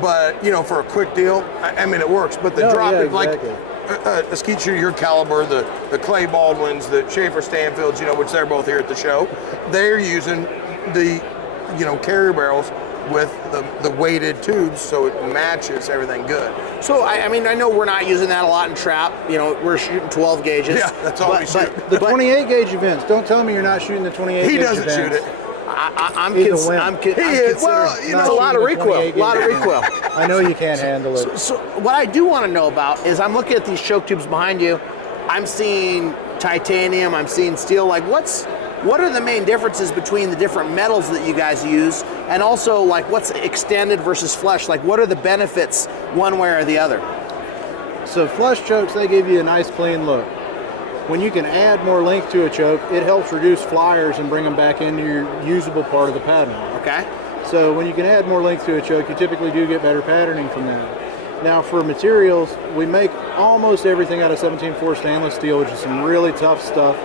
but, for a quick deal, I mean, it works. But the drop-in, like a skeet shooter your caliber, the Clay Baldwins, the Schaefer Stanfields, which they're both here at the show, they're using the, carrier barrels with the weighted tubes, so it matches everything good. So, I mean, I know we're not using that a lot in trap. We're shooting 12 gauges. Yeah, that's all we shoot. The 28 gauge events, don't tell me you're not shooting the 28 gauge events. He doesn't shoot it. I'm considering. Well, it's a lot of recoil. I know you can't handle it. So what I do want to know about is I'm looking at these choke tubes behind you. I'm seeing titanium. I'm seeing steel. Like, what are the main differences between the different metals that you guys use, and also like what's extended versus flush? Like, what are the benefits one way or the other? So flush chokes, they give you a nice clean look. When you can add more length to a choke, it helps reduce flyers and bring them back into your usable part of the pattern. Okay. So when you can add more length to a choke, you typically do get better patterning from that. Now for materials, we make almost everything out of 17-4 stainless steel, which is some really tough stuff.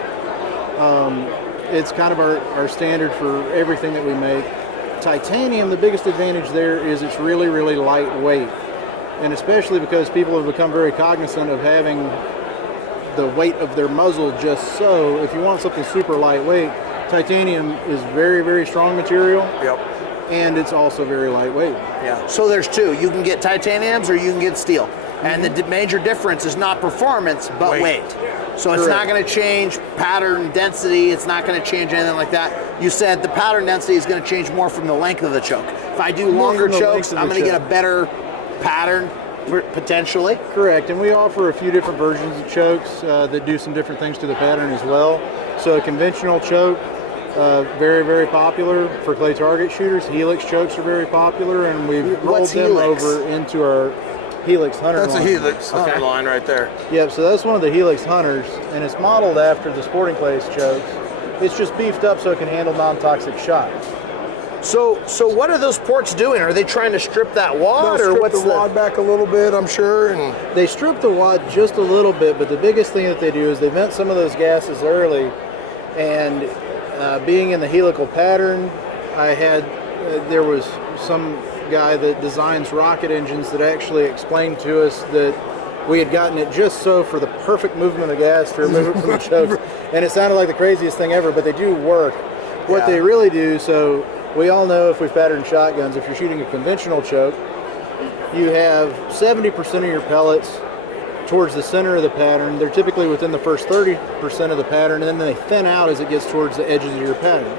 It's kind of our standard for everything that we make. Titanium, the biggest advantage there is it's really, really lightweight. And especially because people have become very cognizant of having the weight of their muzzle just so. If you want something super lightweight, titanium is very, very strong material. Yep. And it's also very lightweight. Yeah. So there's two. You can get titaniums or you can get steel. And the major difference is not performance, but weight. So it's not going to change pattern density. It's not going to change anything like that. You said the pattern density is going to change more from the length of the choke. If I do longer chokes, I'm going to get a better pattern potentially. Correct, and we offer a few different versions of chokes that do some different things to the pattern as well. So a conventional choke, very, very popular for clay target shooters. Helix chokes are very popular, and we've rolled them over into our Helix Hunter line. That's a Helix Hunter line right there. Yep, so that's one of the Helix Hunters, and it's modeled after the sporting clays chokes. It's just beefed up so it can handle non-toxic shots. So what are those ports doing? Are they trying to strip that wad, They'll or strip what's the wad back a little bit, I'm sure, and They strip the wad just a little bit, but the biggest thing that they do is they vent some of those gases early, and being in the helical pattern, there was some guy that designs rocket engines that actually explained to us that we had gotten it just so for the perfect movement of gas to remove it from the choke, and it sounded like the craziest thing ever, but they do work. What they really do, so we all know if we've patterned shotguns, if you're shooting a conventional choke, you have 70% of your pellets towards the center of the pattern. They're typically within the first 30% of the pattern, and then they thin out as it gets towards the edges of your pattern.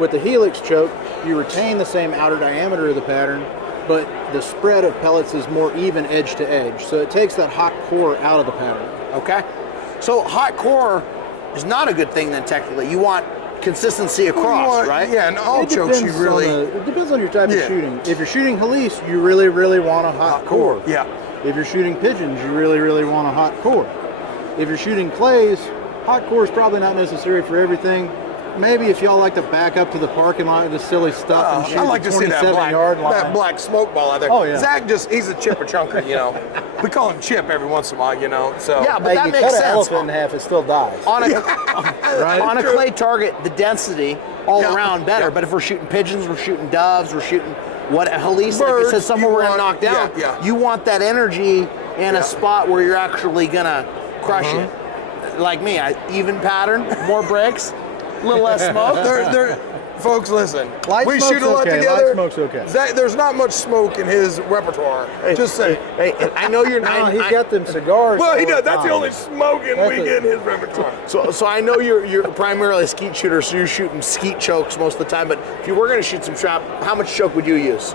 With the Helix choke, you retain the same outer diameter of the pattern, but the spread of pellets is more even edge to edge. So it takes that hot core out of the pattern. Okay. So hot core is not a good thing then technically. You want consistency across, right? Yeah, and all chokes you really... it depends on your type of shooting. If you're shooting Helix, you really, really want a hot core. Yeah. If you're shooting pigeons, you really, really want a hot core. If you're shooting clays, hot core is probably not necessary for everything. Maybe if y'all like to back up to the parking lot with this silly stuff and shoot I like the to see that 27-yard line. that black smoke ball out there. Oh, yeah. Zach he's a chipper chunker, you know. We call him Chip every once in a while, you know. So Yeah, but Hey, that you makes cut an sense. elephant in half, it still dies. On a Right? on a clay target, the density all Yeah. around better. Yeah. But if we're shooting pigeons, we're shooting doves, we're shooting what Helix, like you Birds, said, somewhere you we're gonna want- knock down. yeah. You want that energy in Yeah. a spot where you're actually gonna crush it. Like me, even pattern, more breaks, a little less smoke. Folks, listen. Light we smoke's shoot a lot okay. together. Light smoke's okay. Zach, there's not much smoke in his repertoire. Just say. Hey, I know you're No, not. he's got them cigars. Well, he all does. the That's the time. only smoking we get in his repertoire. So I know you're primarily a skeet shooter, so you're shooting skeet chokes most of the time. But if you were going to shoot some trap, how much choke would you use?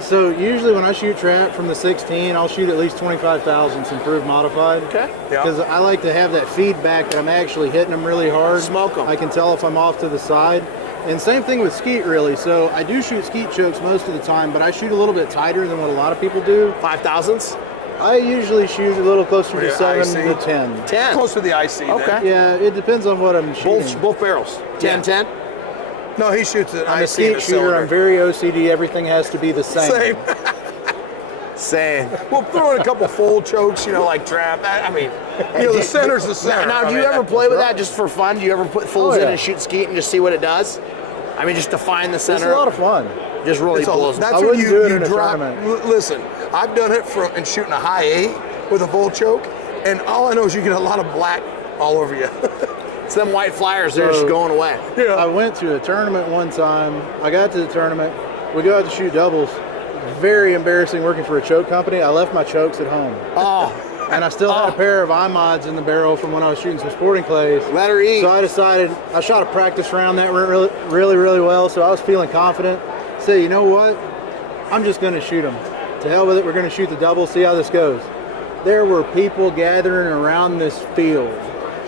So usually when I shoot trap from the 16, I'll shoot at least 25 thousandths improved modified. Okay. Yeah. Because I like to have that feedback that I'm actually hitting them really hard. Smoke 'em. I can tell if I'm off to the side. And same thing with skeet really. So I do shoot skeet chokes most of the time, but I shoot a little bit tighter than what a lot of people do. 5,000s? I usually shoot a little closer to Yeah, 7 IC. to 10. 10. Close to the IC. Okay. Then. Yeah, it depends on what I'm shooting. Both barrels. 10, 10? No, he shoots it. I'm IC a skeet the shooter. cylinder. I'm very OCD. Everything has to be the same. Same. Same. We'll throw in a couple full chokes, you know, like trap. I mean, you know, the center's the center. Now, I do you mean, ever play with that just for fun? Do you ever put fulls Oh, in yeah. and shoot skeet and just see what it does? I mean, just to find the It's center. a lot of fun. Just really It's a- blows. that's I when wouldn't do it you in a drop. tournament. Listen, I've done it in shooting a high 8 with a full choke, and all I know is you get a lot of black all over you. It's them white flyers. They're just going away. I went to a tournament one time. I got to the tournament. We go out to shoot doubles. Very embarrassing working for a choke company. I left my chokes at home. Oh, And I still had a pair of iMods in the barrel from when I was shooting some sporting clays. let her eat. So I decided, I shot a practice round that went really well, so I was feeling confident. So you know what? I'm just going to shoot them. To hell with it, we're going to shoot the double, see how this goes. There were people gathering around this field.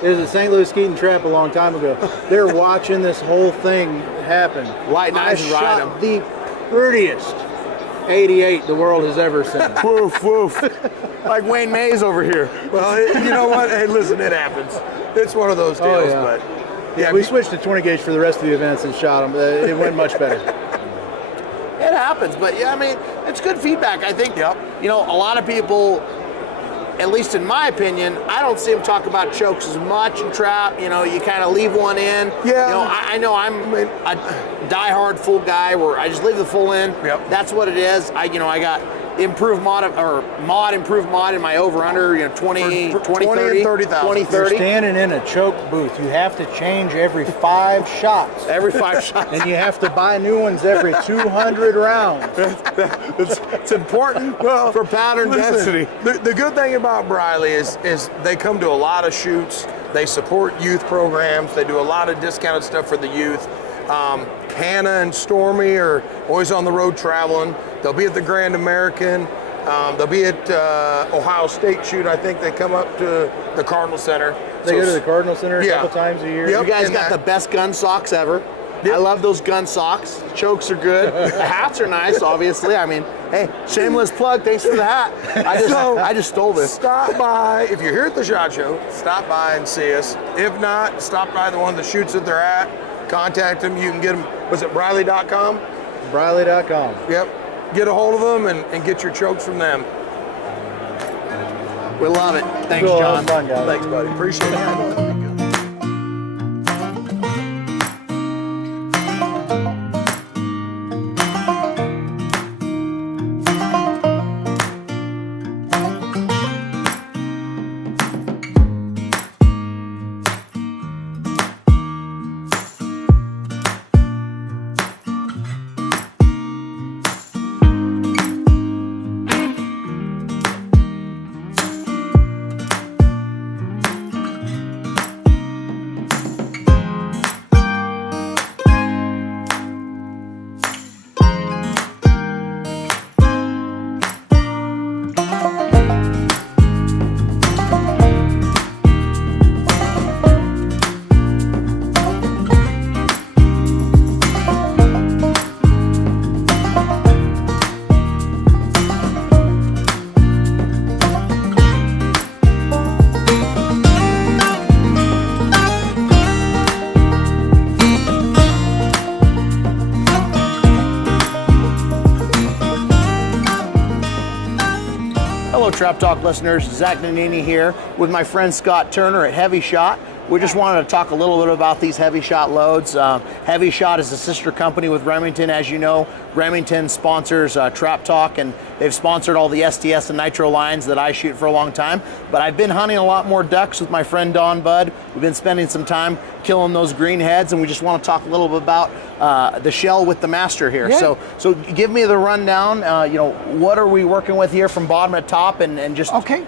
It was at St. Louis Skeet and Trap a long time ago. They're watching this whole thing happen. Light I knives and ride shot 'em. the prettiest 88 the world has ever seen. Woof, woof. Like Wayne Mays over here. Well, you know what? Hey, listen, it happens. It's one of those deals, Oh, yeah. but Yeah, we switched to 20 gauge for the rest of the events and shot them. It went much better. It happens, but yeah, I mean, it's good feedback. I think, you know, a lot of people, at least in my opinion, I don't see them talk about chokes as much in trap. You know, you kind of leave one in. Yeah. You know, I know I'm a diehard full guy where I just leave the full in. Yep. That's what it is. I got improved mod improved mod in my over under, you know, 20, 20 and 30, 30,000. 20, You're 30. standing in a choke booth. You have to change every 5 shots. Every 5 shots. And you have to buy new ones every 200 rounds. It's important for pattern density. The good thing about Briley is they come to a lot of shoots. They support youth programs. They do a lot of discounted stuff for the youth. Hannah and Stormy are always on the road traveling. They'll be at the Grand American. They'll be at Ohio State shoot. I think they come up to the Cardinal Center. They go to the Cardinal Center a Yeah. couple times a year. Yep. You guys And got the best gun socks ever. Yep. I love those gun socks. Chokes are good. The hats are nice, obviously. I mean, hey, shameless plug. Thanks for the hat. I just stole this. Stop by, if you're here at the SHOT Show, stop by and see us. If not, stop by the one that shoots that they're at. Contact them. You can get them. Was it Briley.com? Briley.com. Yep. Get a hold of them and get your chokes from them. We love it. Thanks, Cool, John. that was fun, guys. Thanks, buddy. Appreciate it. Trap Talk listeners, Zach Nannini here with my friend Scott Turner at Hevi-Shot. We just wanted to talk a little bit about these Hevi-Shot loads. Hevi-Shot is a sister company with Remington. As you know, Remington sponsors Trap Talk, and they've sponsored all the STS and Nitro lines that I shoot for a long time. But I've been hunting a lot more ducks with my friend Don Budd. We've been spending some time killing those green heads, and we just want to talk a little bit about the shell with the master here. Yeah. So give me the rundown. What are we working with here from bottom to top, and just Okay,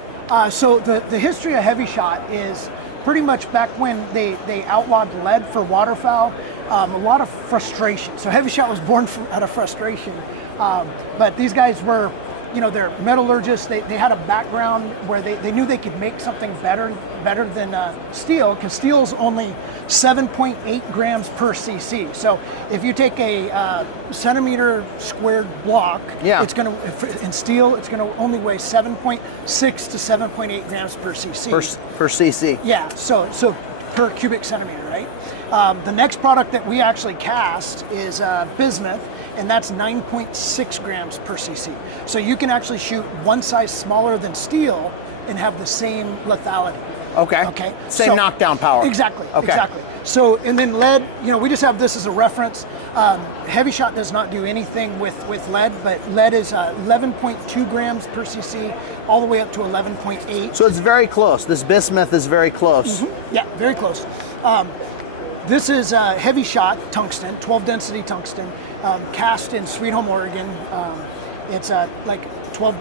so the history of Hevi-Shot is pretty much back when they outlawed lead for waterfowl, a lot of frustration. So Hevi-Shot was born out of frustration. But these guys were, they're metallurgists. They had a background where they knew they could make something better than steel, because steel's only 7.8 grams per cc. So if you take a centimeter squared block, it's going to, in steel, it's going to only weigh 7.6 to 7.8 grams per cc. per cc. Yeah, so per cubic centimeter, right? The next product that we actually cast is bismuth, and that's 9.6 grams per cc. So you can actually shoot one size smaller than steel and have the same lethality. Okay. Same knockdown power. Exactly. Okay. Exactly. So, and then lead, we just have this as a reference. Hevi-Shot does not do anything with lead, but lead is 11.2 grams per cc, all the way up to 11.8. So it's very close. This bismuth is very close. Mm-hmm. Yeah, very close. This is Hevi-Shot tungsten, 12 density tungsten, cast in Sweet Home, Oregon. It's like 12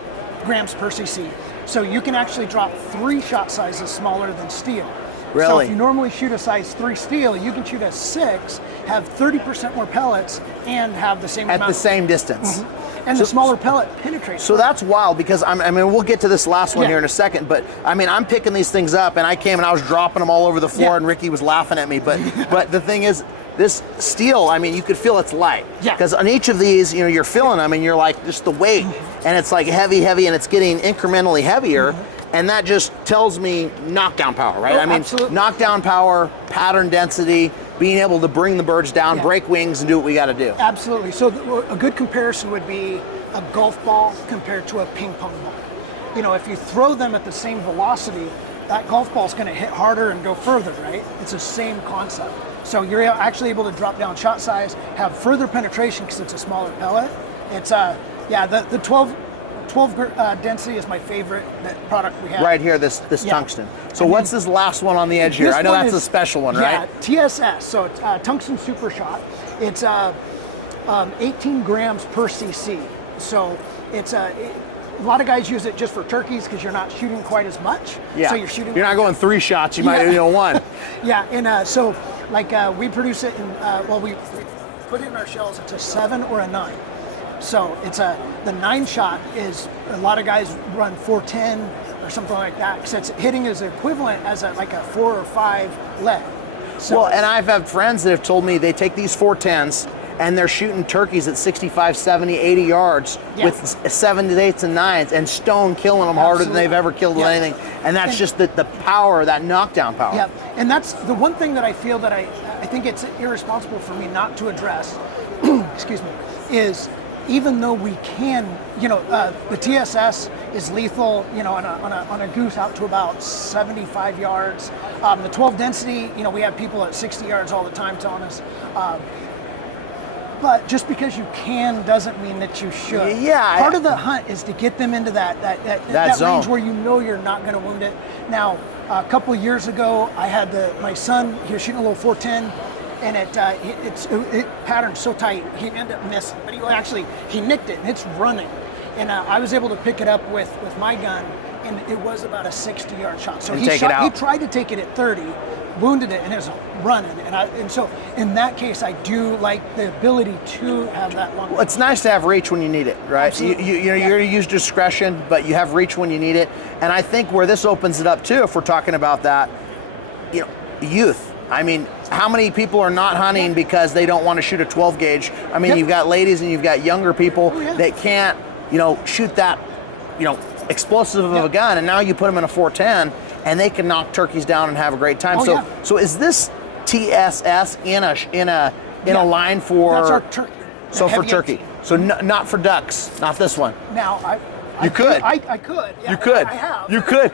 grams per cc. So you can actually drop 3 shot sizes smaller than steel. Really? So if you normally shoot a size 3 steel, you can shoot a 6, have 30% more pellets, and have the same At amount. the same distance. Mm-hmm. And the smaller pellet penetrates. So that's wild, because we'll get to this last one Yeah. here in a second, but I'm picking these things up, and I came and I was dropping them all over the floor, Yeah. and Ricky was laughing at me. But the thing is, this steel, you could feel it's light. Yeah. Because on each of these, you're feeling them, and you're like, just the weight, and it's like heavy, and it's getting incrementally heavier. And that just tells me knockdown power, right? Oh, absolutely. Knockdown power, pattern density, being able to bring the birds down, Yeah. break wings, and do what we got to do. Absolutely. So a good comparison would be a golf ball compared to a ping pong ball. If you throw them at the same velocity, that golf ball is going to hit harder and go further, right? It's the same concept. So you're actually able to drop down shot size, have further penetration because it's a smaller pellet. It's the 12 density is my favorite product we have. Right here, this Yeah. tungsten. So what's this last one on the edge here? This I know one that's is- a special one, right? Yeah, TSS. So it's tungsten super shot. It's 18 grams per cc. So it's a lot of guys use it just for turkeys because you're not shooting quite as much. Yeah. So you're shooting. You're not going 3 shots. You might do one. Yeah, and so Like we produce it in, we put it in our shells. It's a 7 or a 9. So it's the 9 shot is, a lot of guys run 410 or something like that, because it's hitting is equivalent as like a 4 or 5 lead. So, well, and I've had friends that have told me they take these 410s and they're shooting turkeys at 65, 70, 80 yards with 7s, 8s, and 9s and stone killing them harder than they've ever killed with anything. And that's just the power, that knockdown power. Yeah, and that's the one thing that I feel that I think it's irresponsible for me not to address, excuse me, is even though we can, the TSS is lethal, on a goose out to about 75 yards. The 12 density, we have people at 60 yards all the time telling us. But just because you can doesn't mean that you should. Yeah. Part of the hunt is to get them into that zone range where you're not going to wound it. Now, a couple of years ago, I had my son. He was shooting a little 410, and it patterned so tight he ended up missing. But he nicked it, and it's running. And I was able to pick it up with my gun, and it was about a 60-yard shot. So he tried to take it at 30. Wounded it, and it was running, and so in that case, I do like the ability to have that long. Well, it's nice to have reach when you need it, right? Absolutely. You're going to use discretion, but you have reach when you need it. And I think where this opens it up too, if we're talking about that, youth. I mean, how many people are not hunting because they don't want to shoot a 12 gauge? I mean, you've got ladies and you've got younger people that can't, shoot that, explosive of a gun, and now you put them in a 410. And they can knock turkeys down and have a great time. So is this TSS in a line for? That's our turkey. So for turkey. So not for ducks. Not this one. Now I could. Yeah, you could. I have. You could.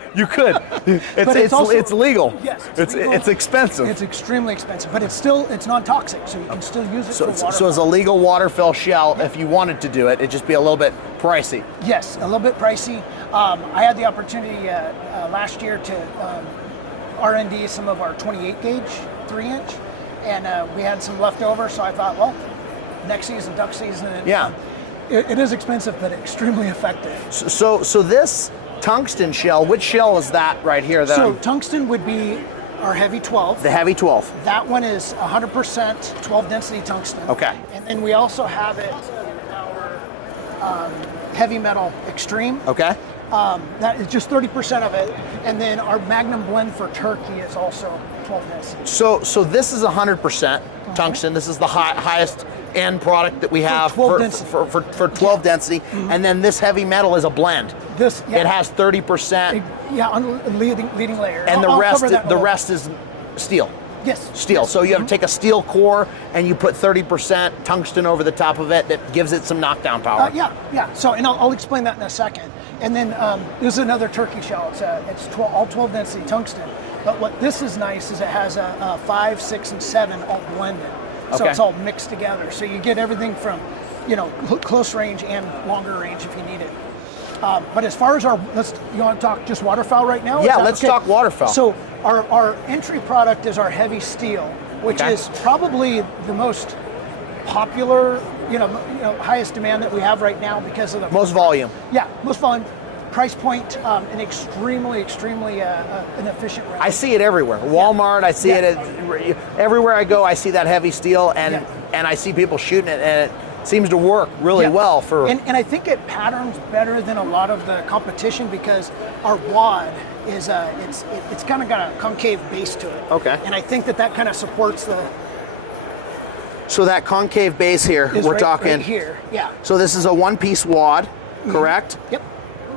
It's legal. Yes. It's expensive. It's extremely expensive, but it's non-toxic, so you can still use it for waterfowl. So as a legal waterfowl shell, if you wanted to do it, it'd just be a little bit pricey. Yes, a little bit pricey. I had the opportunity last year to R&D some of our 28 gauge 3-inch, and we had some left over, so I thought, well, next season, duck season. And, it is expensive, but extremely effective. So this tungsten shell, which shell is that right here? Tungsten would be our Heavy 12. The Heavy 12. That one is 100% 12 density tungsten. Okay. And then we also have it in our Heavy Metal Extreme. Okay. That is just 30% of it. And then our Magnum Blend for turkey is also 12 density. So this is 100% tungsten. This is the highest end product that we have for 12 density. Mm-hmm. And then this Heavy Metal is a blend. It has 30%. On the leading layer. And the rest is steel. Yes. Steel. So you have to take a steel core and you put 30% tungsten over the top of it that gives it some knockdown power. So, and I'll explain that in a second. And then this is another turkey shell. It's all 12 density tungsten. But what this is nice is it has a 5, 6, and 7 all blended. So it's all mixed together. So you get everything from, close range and longer range if you need it. But as far as you want to talk just waterfowl right now? Yeah, let's talk waterfowl. So our entry product is our Heavy Steel, which is probably the most popular, highest demand that we have right now because of the most volume. Yeah, most volume. Price point, an extremely an efficient round. I see it everywhere. Walmart, I see it everywhere I go. I see that Heavy Steel, and I see people shooting it, and it seems to work really well for. And I think it patterns better than a lot of the competition because our wad is it's kind of got a concave base to it. Okay. And I think that kind of supports the. So that concave base here, we're talking right here. Yeah. So this is a one-piece wad, correct? Yep.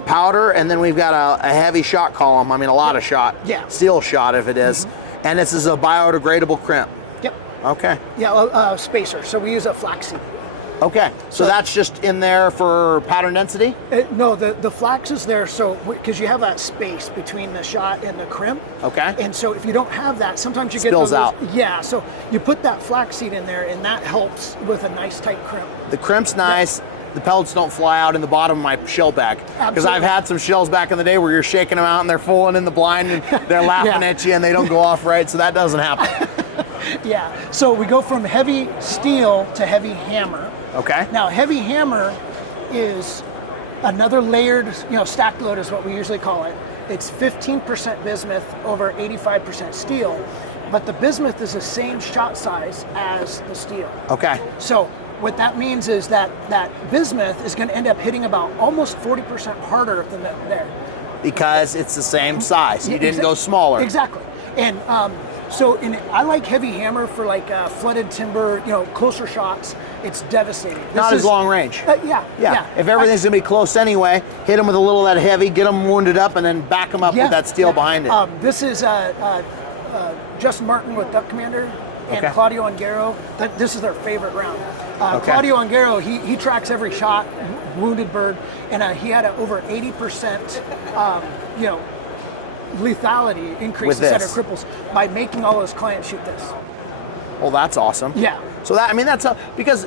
Powder, and then we've got a Hevi-Shot column. I mean, a lot of shot. Yeah. Steel shot, if it is. And this is a biodegradable crimp. Yep. Okay. Yeah, spacer. So we use a flaxseed. Okay. So that's just in there for pattern density? No, the flax is there so because you have that space between the shot and the crimp. Okay. And so if you don't have that, sometimes you Spills get out. Yeah. So you put that flaxseed in there, and that helps with a nice tight crimp. The crimp's nice. Yeah. The pellets don't fly out in the bottom of my shell bag. Because I've had some shells back in the day where you're shaking them out and they're falling in the blind and they're laughing at you and they don't go off right, so that doesn't happen. Yeah, so we go from Heavy Steel to Heavy Hammer. Okay. Now, Heavy Hammer is another layered, stack load is what we usually call it. It's 15% bismuth over 85% steel. but the bismuth is the same shot size as the steel. Okay. So what that means is that bismuth is going to end up hitting about almost 40% harder than there. Because it's the same size. You didn't go smaller. Exactly. And I like heavy hammer for like flooded timber, closer shots. It's devastating. Not as long range. Yeah. If everything's going to be close anyway, hit them with a little of that heavy, get them wounded up, and then back them up with that steel behind it. This is Justin Martin with Duck Commander and Claudio Ongaro. This is their favorite round. Claudio Ongaro, he tracks every shot, wounded bird, and he had over 80%, lethality increase instead of cripples by making all his clients shoot this. Well, that's awesome. Yeah. So because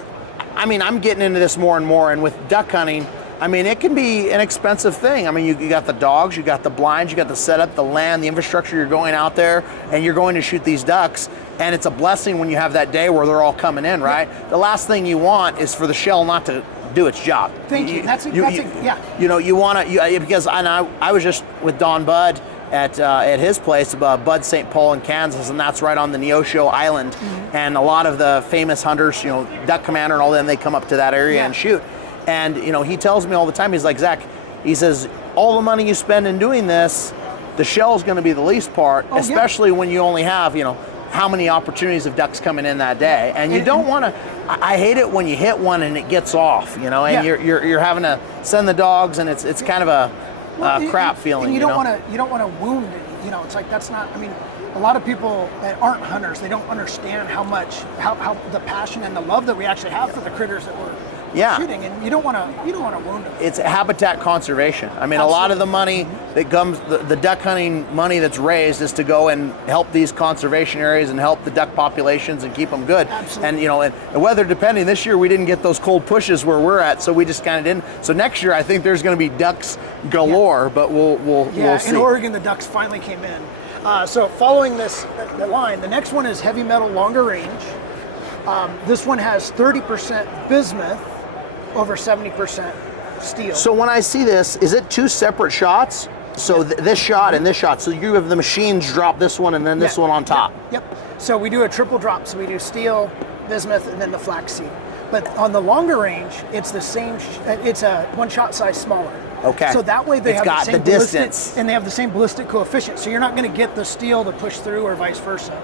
I'm getting into this more and more, and with duck hunting, it can be an expensive thing. You got the dogs, you got the blinds, you got the setup, the land, the infrastructure. You're going out there and you're going to shoot these ducks, and it's a blessing when you have that day where they're all coming in, right? Yeah. The last thing you want is for the shell not to do its job. Thank you. You want to, because I was just with Don Budd at his place, Bud St. Paul in Kansas, and that's right on the Neosho Island. Mm-hmm. And a lot of the famous hunters, Duck Commander and all them, they come up to that area and shoot. And he tells me all the time, he's like, Zach, he says, all the money you spend in doing this, the shell is going to be the least part, especially when you only have, how many opportunities of ducks coming in that day. And you don't want to, I hate it when you hit one and it gets off, and you're having to send the dogs, and it's kind of a crap feeling. And you don't want to wound it. It's like, that's not, a lot of people that aren't hunters, they don't understand how the passion and the love that we actually have for the critters that we're shooting, and you don't want to wound them. It's habitat conservation. Absolutely. A lot of the money that comes, the duck hunting money that's raised is to go and help these conservation areas and help the duck populations and keep them good. Absolutely. And weather depending, this year we didn't get those cold pushes where we're at, so we just kind of didn't. So next year I think there's going to be ducks galore, but we'll see. In Oregon the ducks finally came in. So following the line, the next one is heavy metal longer range. This one has 30% bismuth, over 70% steel. So when I see this, is it two separate shots? So this shot and this shot. So you have the machines drop this one and then this one on top. Yep. So we do a triple drop. So we do steel, bismuth, and then the flaxseed. But on the longer range, it's the same. It's a one shot size smaller. Okay. So that way they have the same distance, and they have the same ballistic coefficient. So you're not going to get the steel to push through, or vice versa.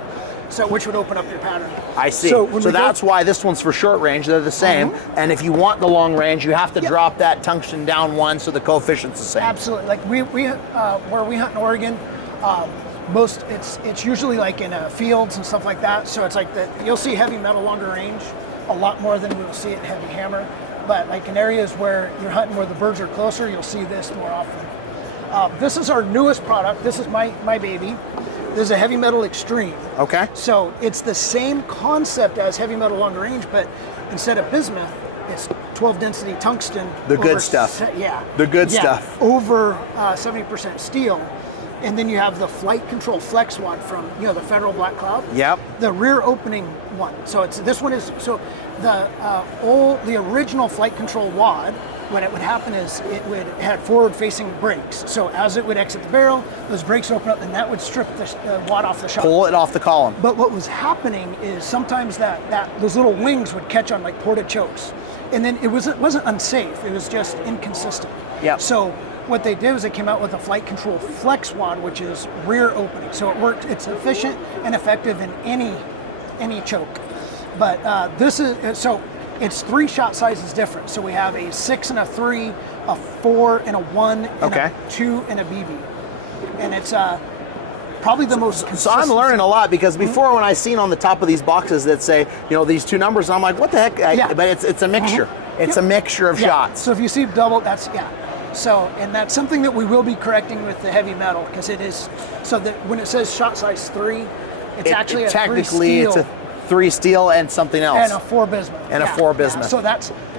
So which would open up your pattern. I see. So that's why this one's for short range. They're the same. Mm-hmm. And if you want the long range, you have to drop that tungsten down one so the coefficient's the same. Absolutely. Like we where we hunt in Oregon, it's usually like in fields and stuff like that. So it's like you'll see heavy metal longer range a lot more than we'll see it in heavy hammer. But like in areas where you're hunting where the birds are closer, you'll see this more often. This is our newest product. This is my baby. This is a heavy metal extreme. Okay. So it's the same concept as heavy metal longer range, but instead of bismuth, it's 12 density tungsten. The good stuff. The good stuff. Over 70% steel. And then you have the flight control flex wad from the Federal Black Cloud. Yep. The rear opening one. So the original flight control wad, what it would happen is it had forward facing brakes. So as it would exit the barrel, those brakes would open up and that would strip the wad off the shot. Pull it off the column. But what was happening is sometimes those little wings would catch on like porta chokes. And then it wasn't unsafe, it was just inconsistent. Yeah. So what they did was they came out with a flight control flex wad, which is rear opening. So it's efficient and effective in any choke. But it's 3 shot sizes different. So we have a 6 and a 3, a 4 and a 1, and a 2 and a BB. And it's probably the most consistent. So I'm learning a lot because before when I seen on the top of these boxes that say, these 2 numbers, and I'm like, what the heck? But it's a mixture. Mm-hmm. It's a mixture of shots. So if you see double, So, and that's something that we will be correcting with the heavy metal because it is, so that when it says shot size 3, it's actually a 3 steel. It's a 3 steel and something else. And a 4 bismuth. And a 4 bismuth. So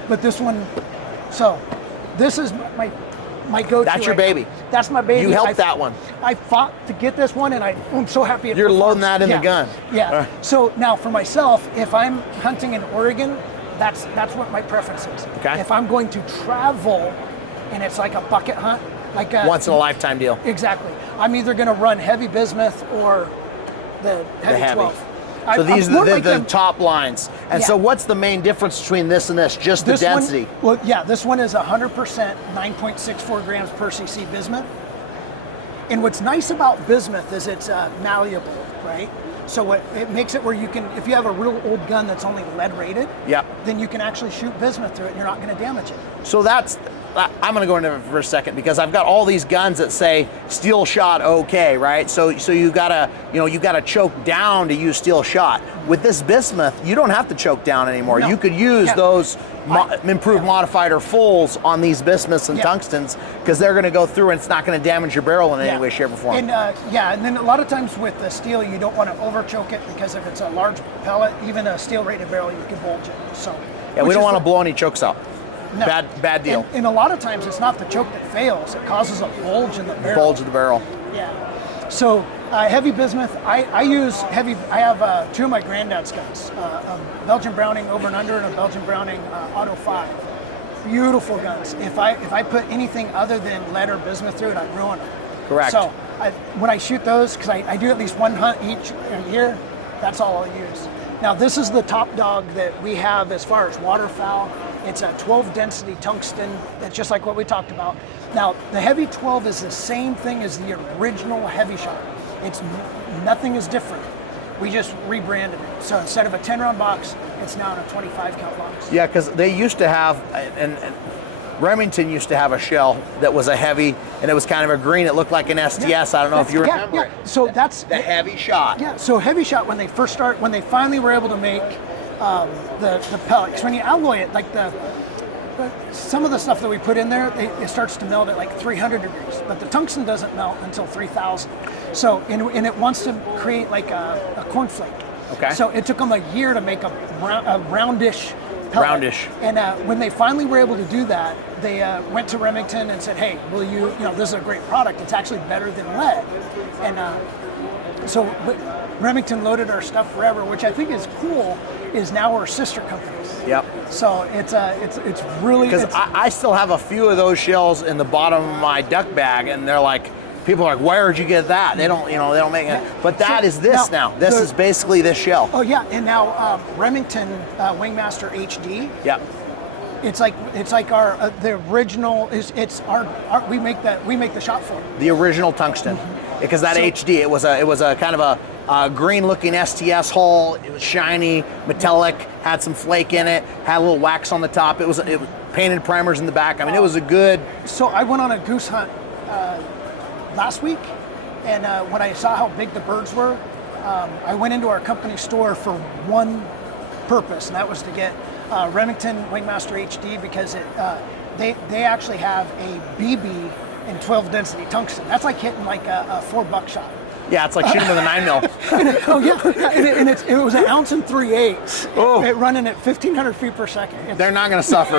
but this one, this is my go-to. That's your baby. That's my baby. You helped that one. I fought to get this one and I'm so happy it You're performs. loading that in the gun. Yeah. So now for myself, if I'm hunting in Oregon, that's what my preference is. Okay. If I'm going to travel and it's like a bucket hunt, like a once in a lifetime deal. Exactly. I'm either going to run heavy bismuth or the Hevi 12. So these I'm more are like the top lines. And so what's the main difference between this and this? Just the density? This one is 100% 9.64 grams per cc bismuth. And what's nice about bismuth is it's malleable, right? So what it makes it where you can, if you have a real old gun that's only lead rated, then you can actually shoot bismuth through it and you're not going to damage it. So I'm going to go into it for a second because I've got all these guns that say steel shot okay, right? So you gotta choke down to use steel shot. With this bismuth, you don't have to choke down anymore. No. You could use those improved modified or fulls on these bismuths and tungstens because they're going to go through and it's not going to damage your barrel in any way, shape, or form. And and then a lot of times with the steel, you don't want to over choke it because if it's a large pellet, even a steel rated barrel, you can bulge it. So we don't want to blow any chokes out. No. Bad deal. And a lot of times it's not the choke that fails; it causes a bulge in the barrel. Bulge of the barrel. Yeah. So heavy bismuth, I use heavy. I have two of my granddad's guns: a Belgian Browning over and under, and a Belgian Browning Auto 5. Beautiful guns. If I put anything other than lead or bismuth through it, I ruin it. Correct. So when I shoot those, because I do at least one hunt each year, that's all I'll use. Now this is the top dog that we have as far as waterfowl. It's a 12 density tungsten. That's just like what we talked about. Now the Hevi 12 is the same thing as the original Hevi-Shot. Nothing is different. We just rebranded it. So instead of a 10 round box, it's now in a 25 count box. Yeah, because they used to have, and Remington used to have a shell that was a heavy, and it was kind of a green. It looked like an STS. I don't know if you remember it. So that's the Hevi-Shot. Yeah. So Hevi-Shot, when they finally were able to make the pellet, because when you alloy it, like some of the stuff that we put in there, it starts to melt at like 300 degrees, but the tungsten doesn't melt until 3,000. So and it wants to create like a cornflake. Okay. So it took them a year to make a roundish pellet. Roundish. And when they finally were able to do that, they went to Remington and said, "Hey, will you know, this is a great product. It's actually better than lead." And so Remington loaded our stuff forever, which I think is cool. Is now we're sister companies. Yep. So it's really because I still have a few of those shells in the bottom of my duck bag, and they're like, people are like, "Where'd you get that?" They don't make it. But that is this now. This is basically this shell. Oh yeah, and now Remington Wingmaster HD. Yep. It's like our the original it's our we make the shot for it. The original tungsten, because that HD it was a kind of a green looking STS hull. It was shiny, metallic, had some flake in it, had a little wax on the top. It was painted primers in the back. I mean, it was a good. So I went on a goose hunt last week, and when I saw how big the birds were, I went into our company store for one purpose, and that was to get Remington Wingmaster HD because they actually have a BB in 12 density tungsten. That's like hitting like a 4 buckshot. Yeah, it's like shooting with a 9mm. Oh yeah, and it was an ounce and 3/8. Oh. It running at 1,500 feet per second. They're not going to suffer.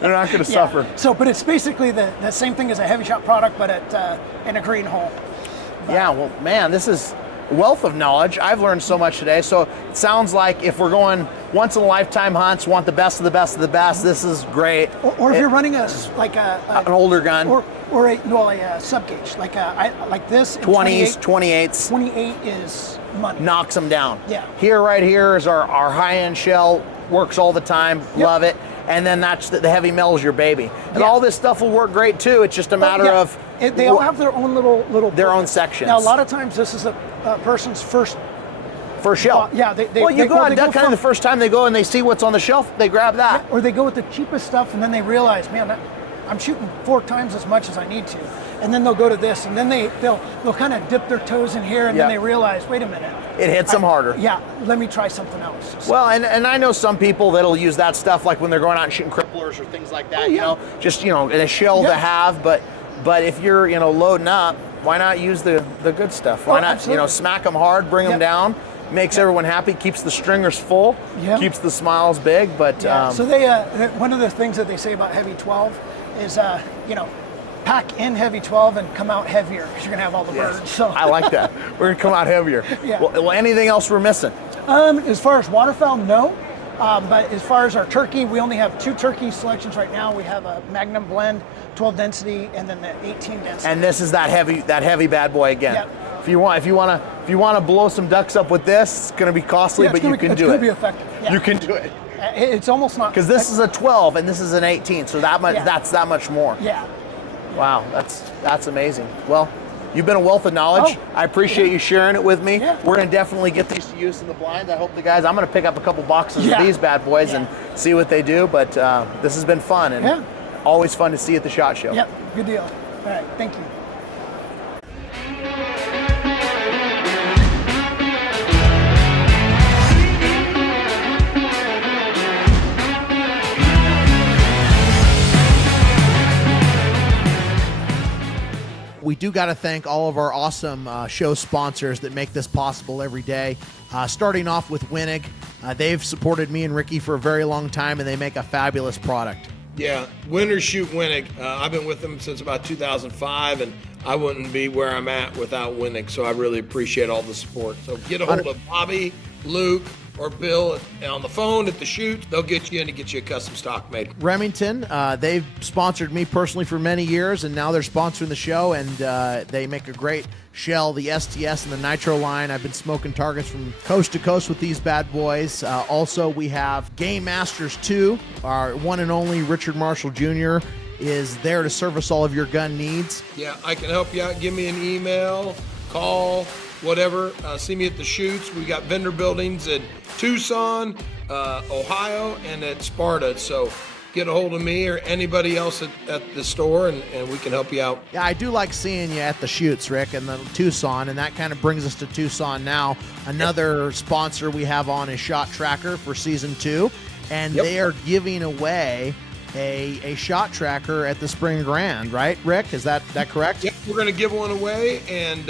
They're not going to suffer. So, but it's basically the same thing as a Hevi-Shot product, but in a green hole. Yeah, well, man, this is a wealth of knowledge. I've learned so much today. So it sounds like if we're going once in a lifetime hunts, want the best of the best of the best, this is great. Or if you're running an older gun. Or a sub gauge, like this. 20s, 28s. 28 is money. Knocks them down. Yeah. Right here is our high-end shell. Works all the time. Yep. Love it. And then that's the heavy metal's your baby. And all this stuff will work great too. It's just a matter of they all have their own little their own sections. Now a lot of times this is a person's first shell. You go out duck hunting the first time they go and they see what's on the shelf, they grab that. Yeah, or they go with the cheapest stuff and then they realize, man, I'm shooting 4 times as much as I need to. And then they'll go to this and then they'll kind of dip their toes in here and then they realize, wait a minute. It hits them harder. Yeah, let me try something else. So. Well, and I know some people that'll use that stuff like when they're going out and shooting cripplers or things like that, just in a shell to have, but if you're, loading up, why not use the good stuff? Why not, smack them hard, bring them down, makes everyone happy, keeps the stringers full, keeps the smiles big, but... So they, one of the things that they say about Hevi 12 is, pack in Hevi 12 and come out heavier because you're going to have all the birds. So. I like that. We're going to come out heavier. Yeah. Well, anything else we're missing? As far as waterfowl, no. But as far as our turkey, we only have 2 turkey selections right now. We have a Magnum blend, 12 density, and then the 18 density. And this is that heavy bad boy again. Yeah. If you want to blow some ducks up with this, it's going to be costly, but you can do it. It's going to be effective. Yeah. You can do it. It's almost not, because this is a 12 and this is an 18, so that much that's that much more. Yeah. Wow, that's amazing. Well, you've been a wealth of knowledge. I appreciate you sharing it with me. Yeah. We're gonna definitely get these to use in the blinds. I hope the guys. I'm gonna pick up a couple boxes of these bad boys and see what they do. But this has been fun and always fun to see at the SHOT Show. Yep. Good deal. All right. Thank you. We do got to thank all of our awesome show sponsors that make this possible every day. Starting off with Wenig. They've supported me and Ricky for a very long time, and they make a fabulous product. Yeah, Winners Shoot Wenig. I've been with them since about 2005, and I wouldn't be where I'm at without Wenig, so I really appreciate all the support. So get a hold of Bobby, Luke, or Bill on the phone at the shoot. They'll get you in to get you a custom stock made. Remington, they've sponsored me personally for many years, and now they're sponsoring the show, and they make a great shell, the STS and the Nitro line. I've been smoking targets from coast to coast with these bad boys. Also, we have Game Masters 2. Our one and only Richard Marshall Jr. is there to service all of your gun needs. Yeah, I can help you out. Give me an email, call, whatever. See me at the shoots. We got vendor buildings in Tucson, Ohio, and at Sparta. So get a hold of me or anybody else at the store, and we can help you out. Yeah, I do like seeing you at the shoots, Rick, and the Tucson, and that kind of brings us to Tucson now. Another sponsor we have on is Shot Tracker for Season 2, and they are giving away a shot tracker at the Spring Grand, right, Rick? Is that correct? Yeah, we're going to give one away, and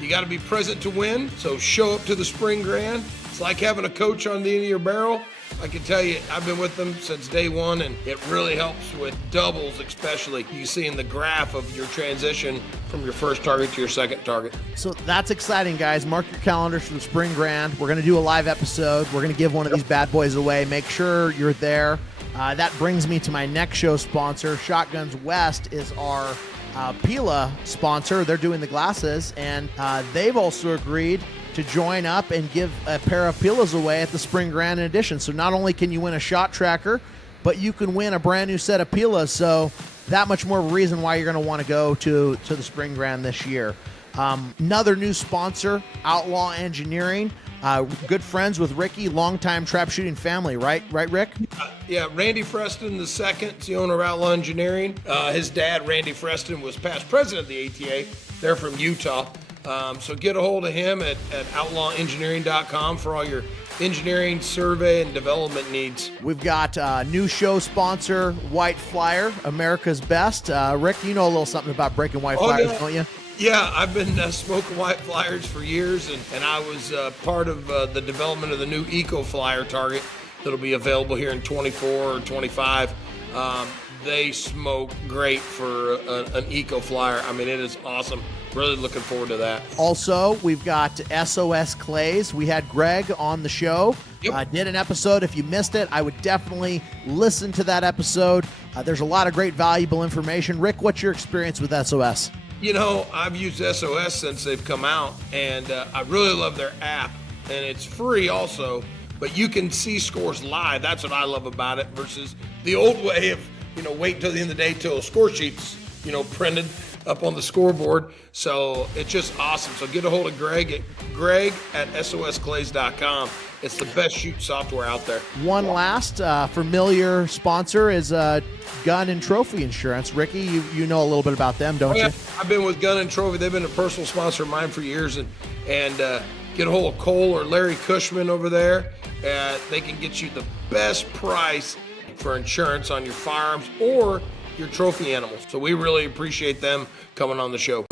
you got to be present to win, so show up to the Spring Grand. It's like having a coach on the end of your barrel. I can tell you, I've been with them since day one, and it really helps with doubles especially. You see in the graph of your transition from your first target to your second target. So that's exciting, guys. Mark your calendars for the Spring Grand. We're going to do a live episode. We're going to give one of these bad boys away. Make sure you're there. That brings me to my next show sponsor. Shotguns West is our Pillas sponsor. They're doing the glasses, and they've also agreed to join up and give a pair of Pillas away at the Spring Grand in addition. So not only can you win a shot tracker, but you can win a brand new set of Pillas. So that much more of a reason why you're going to want to go to the Spring Grand this year. Another new sponsor, Outlaw Engineering. Good friends with Ricky, longtime trap shooting family, right, Rick? Yeah, Randy Freston II is the owner of Outlaw Engineering. His dad, Randy Freston, was past president of the ATA. They're from Utah. So get a hold of him at outlawengineering.com for all your engineering, survey, and development needs. We've got a new show sponsor, White Flyer, America's Best. Rick, you know a little something about breaking white flyers, don't you? Yeah, I've been smoking white flyers for years, and I was part of the development of the new Eco Flyer target that'll be available here in 24 or 25. They smoke great for an Eco Flyer. I mean, it is awesome. Really looking forward to that. Also, we've got SOS Clays. We had Greg on the show. Did an episode. If you missed it, I would definitely listen to that episode. There's a lot of great valuable information. Rick, what's your experience with SOS? You know, I've used SOS since they've come out, and I really love their app, and it's free also, but you can see scores live. That's what I love about it versus the old way of, wait until the end of the day till a score sheet's, printed up on the scoreboard. So it's just awesome. So get a hold of Greg at sosclays.com. It's the best shoot software out there. One last familiar sponsor is Gun and Trophy Insurance. Ricky, you know a little bit about them, don't you? I've been with Gun and Trophy. They've been a personal sponsor of mine for years. And get a hold of Cole or Larry Cushman over there. They can get you the best price for insurance on your firearms or your trophy animals. So we really appreciate them coming on the show.